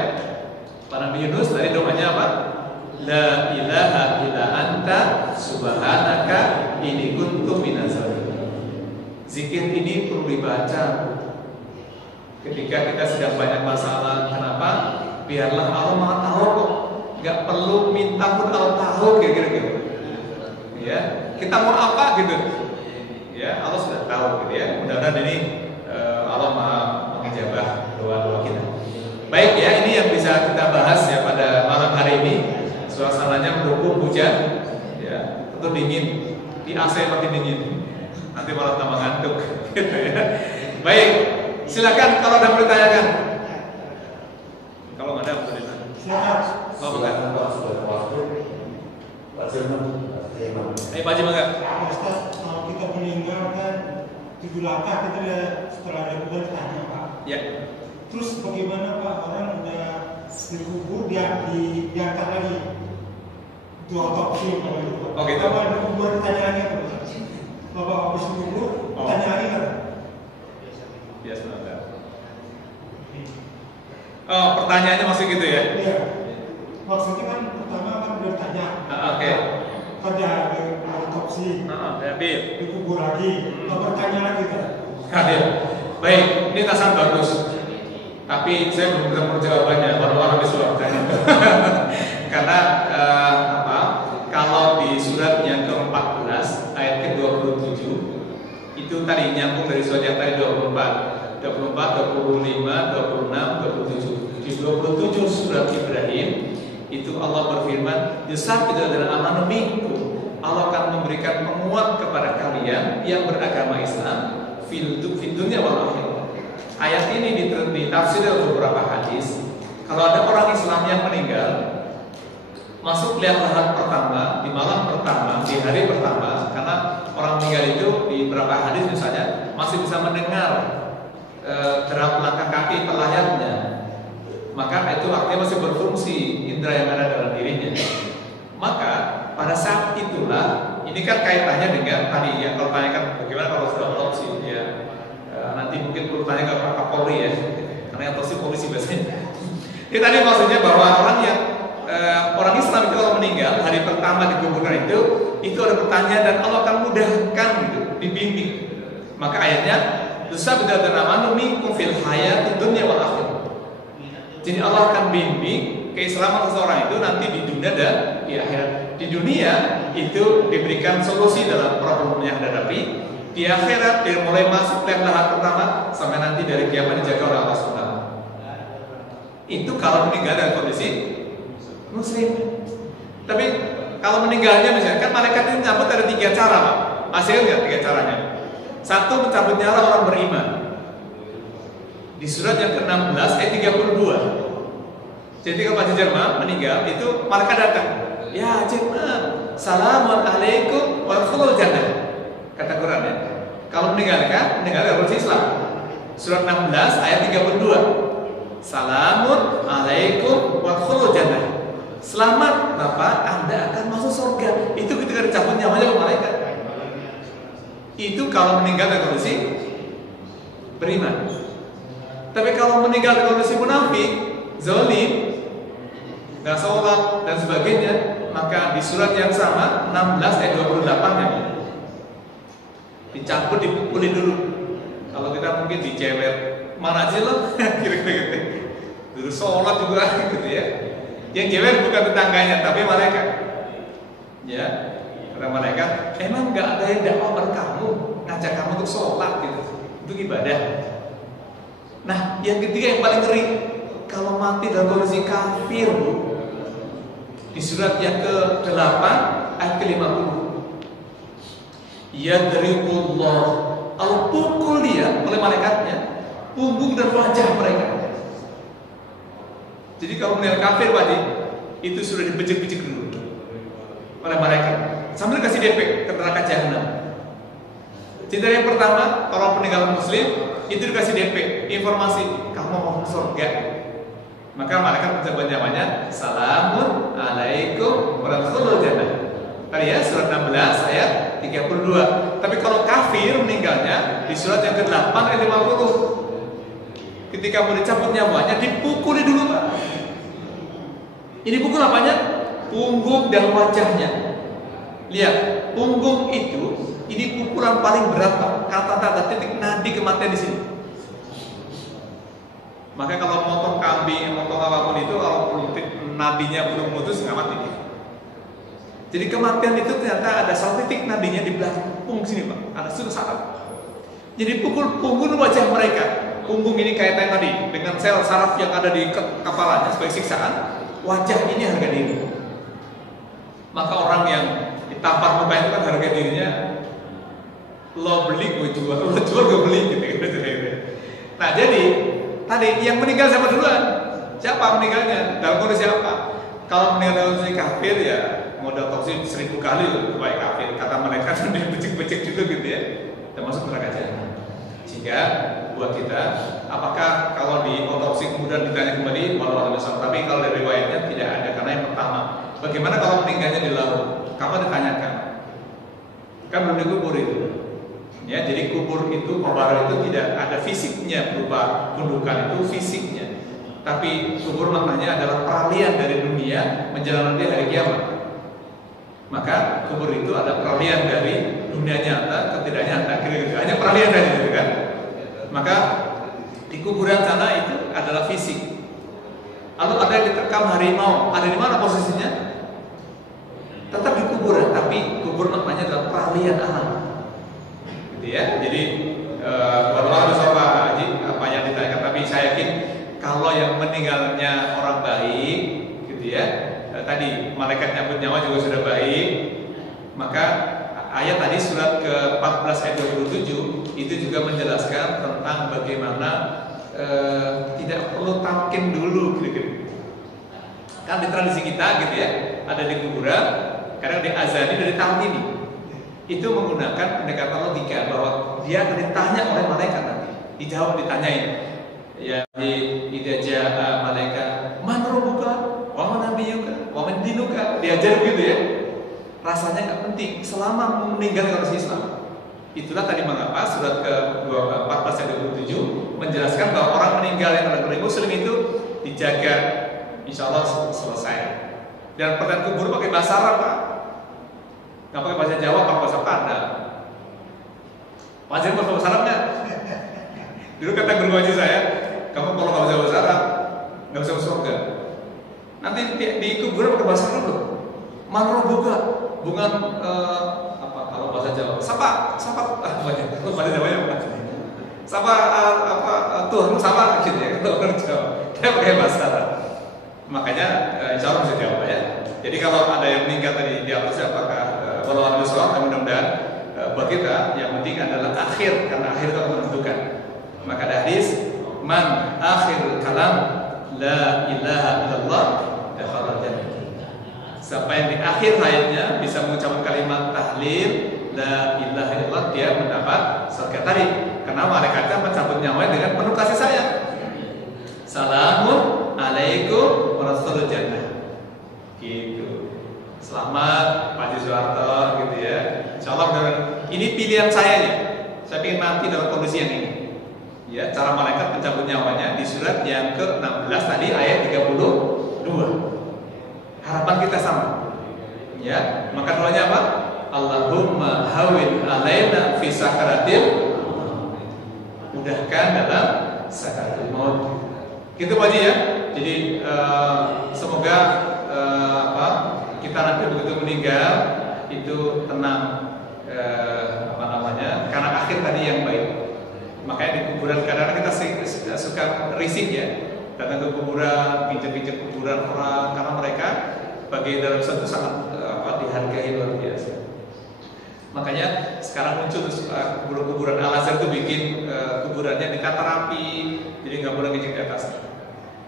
Pak Nabi Yunus tadi doanya apa? La ilaha illa anta subhanaka inni kuntu minaz zalimin. Zikir ini perlu dibaca ketika kita sedang banyak masalah. Kenapa? Biarlah Allah Maha tahu kok. Gak perlu minta pun Allah tahu kira-kira gitu. Ya, kita mau apa gitu. Ya, Allah sudah tahu gitu ya. Mudah-mudahan ini Allah Maha mengijabah doa-doa kita. Baik ya, ini yang bisa kita bahas ya pada malam hari ini. Suasananya mendukung hujan, ya, atau dingin, di AC makin dingin, nanti malah tambah ngantuk, gitu ya. Baik, silakan kalau ada yang bertanyakan. Kalau nggak ada, boleh tanya. Silakan. Oh, bukan. Pak Jerman. Ayo Pak Jerman. Ustaz, kalau kita meninggal kan 7 langkah kita setelah ada kubur ditanya Pak. Ya. Terus bagaimana Pak, orang udah dikubur dia diangkat lagi? Itu otopsi kalau itu. Oh gitu. Kalau ada kubur ditanya lagi apa Pak? Bapak habis dikubur ditanya lagi kan? Ya sebentar. Oh, pertanyaannya masih gitu ya? Iya. Maksudnya kan pertama kan udah ditanya. Oke. Ada otopsi. Tapi Dikubur lagi. Bertanya lagi kan? hadir. Baik, ini tasan bagus. Tapi saya belum ketemu jawabannya, baru habis waktunya. Karena kalau di surat yang ke-14 ayat ke-27 itu tadi nyambung dari surat yang tadi 24, 25, 26, 27. Di 27 surat Ibrahim itu Allah berfirman, "Yusabbitu adalah amanu minkum." Allah akan memberikan penguat kepada kalian yang beragama Islam fil dunya wal akhirah. Ayat ini ditafsir dalam beberapa hadis. Kalau ada orang Islam yang meninggal, masuk lihat lahat pertama, di malam pertama, di hari pertama, karena orang meninggal itu di beberapa hadis misalnya masih bisa mendengar derap langkah kaki pelayarnya, maka itu artinya masih berfungsi indera yang ada dalam dirinya. Maka pada saat itulah, ini kan kaitannya dengan tadi ya, kalau tanyakan bagaimana kalau sudah otopsi ya. Nanti mungkin perlu tanya ke Pak Kapolri ya, karena otopsi polisi biasanya. Jadi tadi maksudnya bahwa orang yang orang Islam itu kalau meninggal hari pertama di kuburan itu ada pertanyaan dan Allah akan mudahkan gitu, dibimbing. Maka ayatnya "Yusabbitu amanu minkum fil hayatid dunya wal akhirah." Jadi Allah akan bimbing keislaman seseorang itu nanti di dunia dan di akhirat. Di dunia itu diberikan solusi dalam problem yang dihadapi. Di akhirat dia mulai masuk dari tahap pertama sampai nanti dari kiamat dijaga oleh Allah SWT. Itu kalau meninggal dalam kondisi muslim. Tapi kalau meninggalnya misalnya kan malaikat ini mencabut ada 3 cara Pak. Masih ingat 3 caranya? Satu, mencabut nyawa orang beriman. Di surat yang ke-16 ayat 32. Jadi kalau Pak Jerman meninggal itu malaikat datang. Ya Jerman, assalamualaikum warahmatullahi wabarakatuh. Kata Quran ya. Kalau meninggal dalam Islam. Surat 16 ayat 32. Salamun alaikum wa khulul jannah. Selamat Bapak, Anda akan masuk surga. Itu ketika dicabut nyawanya oleh malaikat. Itu kalau meninggal dalam kondisi beriman. Tapi kalau meninggal dalam kondisi munafik, zalim, nggak sholat dan sebagainya, maka di surat yang sama 16 ayat 28 ya, dicabut, dipukulin dulu. Kalau kita mungkin dicewek, mana aja lo, kira-kira gitu. Dulu sholat juga gitu ya. Yang cewek bukan tetangganya, tapi malaikat. Ya, karena malaikat, emang nggak ada yang dakwah pada kamu, ngajak kamu untuk sholat gitu, itu ibadah. Nah, yang ketiga yang paling ngeri, kalau mati dalam kondisi kafir, di surat yang ke-8 ayat ke-50. Yadribullah, Allah pukul dia oleh malaikatnya punggung dan wajah mereka. Jadi kalau meninggal kafir tadi itu sudah dibejek-bejek dulu oleh malaikat sambil kasih DP ke neraka jahanam. Jadi yang pertama, kalau peninggalan muslim itu dikasih DP informasi kamu mau ke surga. Maka malaikat mencabut nyawanya, salamun alaikum warahmatullahi wabarakatuh. Tadi ya surat 16 ayat 32. Tapi kalau kafir meninggalnya di surat yang ke-8 ayat 50. Ketika mau dicabut nyawanya dipukuli dulu Pak. Ini pukul apanya? Punggung dan wajahnya. Lihat, punggung itu ini pukulan paling berat Pak. Kata-kata titik nadi kematian di sini. Maka kalau motong kambing, motong apapun itu kalau nadinya belum putus nggak mati. Jadi kematian itu ternyata ada satu titik nadinya di belakang punggung sini Pak. Ada sudah saraf. Jadi pukul punggung wajah mereka. punggung ini kaitannya tadi dengan sel saraf yang ada di kepalanya sebagai siksaan, wajah ini harga diri. Maka orang yang ditampar muka itu kan harga dirinya, lo beli gue jual, lo jual gue beli gitu. Nah jadi tadi yang meninggal siapa duluan? Siapa meninggalnya? Dalam kondisi apa? Kalau meninggal dalam kondisi kafir ya modal toksi 1000 kali baik kafir. Kata mereka dia becek-becek juga gitu ya, termasuk neraka jahanam. Sehingga buat kita, apakah kalau di otopsi kemudian ditanya kembali walau ada masalah, tapi kalau dari riwayatnya tidak ada. Karena yang pertama, bagaimana kalau meninggalnya di laut? Kapan ditanyakan? Kan belum dikubur itu. Ya, jadi kubur itu, kubur itu tidak ada fisiknya berupa gundukan, itu fisiknya. Tapi kubur maknanya adalah peralihan dari dunia menjelang nanti hari kiamat. Maka kubur itu ada peralihan dari dunia nyata ke tidak nyata, kira-kira hanya peralihan dari itu kan. Maka di kuburan sana itu adalah fisik. Lalu ada yang diterkam harimau, ada di mana posisinya? Tetap di kuburan, tapi kubur maknanya adalah peralihan alam. Gitu ya. Jadi walau ada apa yang ditanyakan, tapi saya yakin kalau yang meninggalnya orang baik, gitu ya. Tadi malaikat nyambut nyawa juga sudah baik, maka ayat tadi surat ke-14 ayat 27 itu juga menjelaskan tentang bagaimana tidak perlu talqin dulu gitu. Kan di tradisi kita gitu ya, ada di kuburan kadang diazani dari talqini. Itu menggunakan pendekatan logika bahwa dia akan ditanya oleh malaikat nanti, dijawab, ditanyain. Ya di idza malaikat man rabbuka wa man nabiyuka wa man dinuka, diajar gitu ya. Rasanya nggak penting selama meninggalkan orang Islam. Itulah tadi mengapa surat ke-14 ayat 27 menjelaskan bahwa orang meninggal yang adalah muslim itu dijaga, insya Allah selesai. Dan pertanyaan kubur pakai bahasa Arab Pak, nggak pakai bahasa Jawa, pakai bahasa Padang. Wajar pakai bahasa Arab nggak? Dulu kata guru ngaji saya, kamu kalau nggak bisa bahasa Arab nggak bisa masuk surga. Nanti di kuburan pakai bahasa Arab loh. Manrobuka, bukan apa kalau bahasa Jawa. Sapa, bahasa Jawa ya bukan. Sapa Tuhan sama gitu ya kalau orang Jawa. Dia pakai bahasa Arab. Makanya insya Allah bisa jawab ya. Jadi kalau ada yang meninggal tadi di atas apakah walau ada sholat, mudah-mudahan buat kita yang penting adalah akhir, karena akhir itu menentukan. Maka ada hadis, man akhir kalam la ilaha illallah dakhala jannah. Siapa yang di akhir hayatnya bisa mengucapkan kalimat tahlil la ilaha illallah, dia mendapat surga tadi. Karena malaikatnya mencabut nyawa dengan penuh kasih sayang. Salamun alaikum warahmatullahi jannah. Gitu. Selamat Pak Haji Soeharto gitu ya. Insyaallah ini pilihan saya ya. Saya ingin mati dalam kondisi yang ini. Ya, cara malaikat mencabut nyawanya di surat yang ke-16 tadi ayat 32. Harapan kita sama. Ya, maka doanya apa? Allahumma hawin alaina fi sakaratil, mudahkan dalam sakaratul maut. Gitu Pak Haji ya. Jadi semoga kita nanti begitu meninggal itu tenang, karena akhir tadi yang baik. Makanya di kuburan kadang-kadang kita suka risih ya, datang ke kuburan, pinjam-pinjam kuburan orang, karena mereka bagi dalam satu sangat dihargai luar biasa. Makanya sekarang muncul kuburan Al-Azhar itu bikin kuburannya ditata rapi, jadi nggak boleh ngecek di atas.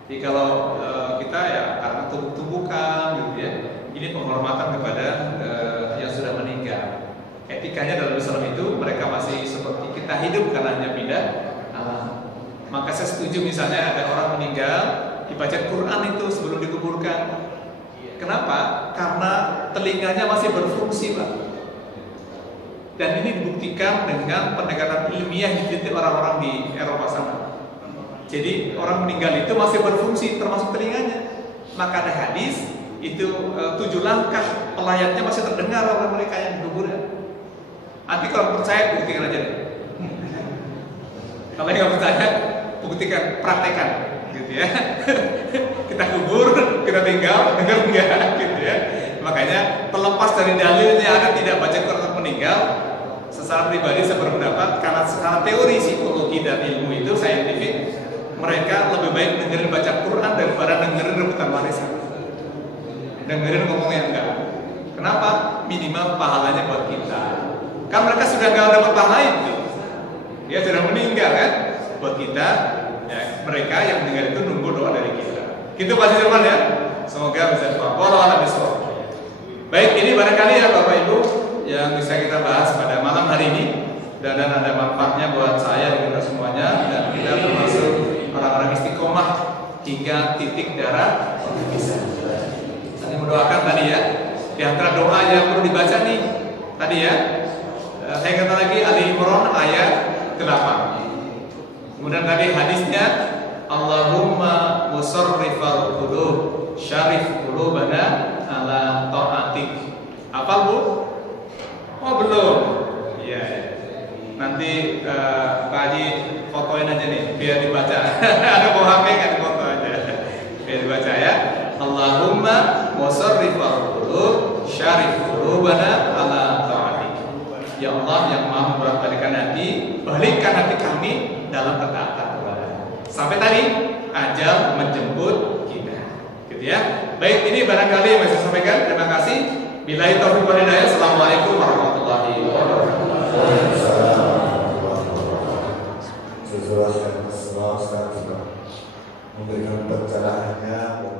Jadi kalau kita ya karena tumbuh-tumbukan gitu ya, ini penghormatan kepada yang sudah meninggal. Etikanya dalam Islam itu mereka masih seperti kita hidup karena hanya pindah alam. Maka saya setuju misalnya ada orang meninggal dibaca Quran itu sebelum dikuburkan. Kenapa? Karena telinganya masih berfungsi Pak. Dan ini dibuktikan dengan pendekatan ilmiah yang diteliti orang-orang di Eropa sana. Jadi orang meninggal itu masih berfungsi termasuk telinganya. Maka ada hadis itu 7 langkah pelayatnya masih terdengar oleh mereka yang dikuburkan. Nanti kalau percaya buktikan aja deh. Kalau nggak percaya buktikan, praktekan, gitu ya. Kita kubur, kita tinggal, dengar enggak, gitu ya. Makanya terlepas dari dalilnya ada tidak baca Quran meninggal, secara pribadi saya berpendapat karena secara teori psikologi dan ilmu itu saintifik, mereka lebih baik dengerin baca Quran daripada dengerin rebutan warisan. Dengerin ngomongnya enggak. Kenapa? Minimal pahalanya buat kita. Kan mereka sudah nggak dapat pahala itu. Dia sudah meninggal kan? Buat kita, ya, mereka yang dengar itu nunggu doa dari kita. Gitu Pak Sudirman ya. Semoga bisa dipahami. Baik, ini barangkali ya Bapak Ibu yang bisa kita bahas pada malam hari ini, dan ada manfaatnya buat saya dan kita semuanya, dan kita termasuk orang-orang istiqomah hingga titik darah bisa. Saya mendoakan tadi ya, di antara doa yang perlu dibaca nih tadi ya, saya kata lagi Ali Imran ayat 8. Kemudian tadi hadisnya, Allahumma musarrifal qulub syarif qulubana ala ta'atik. Apa Bu? Oh belum. Iya. Nanti Pak Haji fotoin aja nih biar dibaca. Ada bawa HP kan, foto aja. Biar dibaca ya. Allahumma musarrifal qulub syarif qulubana ala ta'atik. Ya Allah yang Maha membolak-balikkan hati, balikkan hati kami dalam ketaatan kepada. Sampai tadi ajal menjemput kita. Gitu ya. Baik, ini barangkali yang bisa saya sampaikan. Terima kasih. Billahi taufiq wal hidayah. Assalamualaikum warahmatullahi wabarakatuh. Sesuai dengan memberikan pencerahannya dan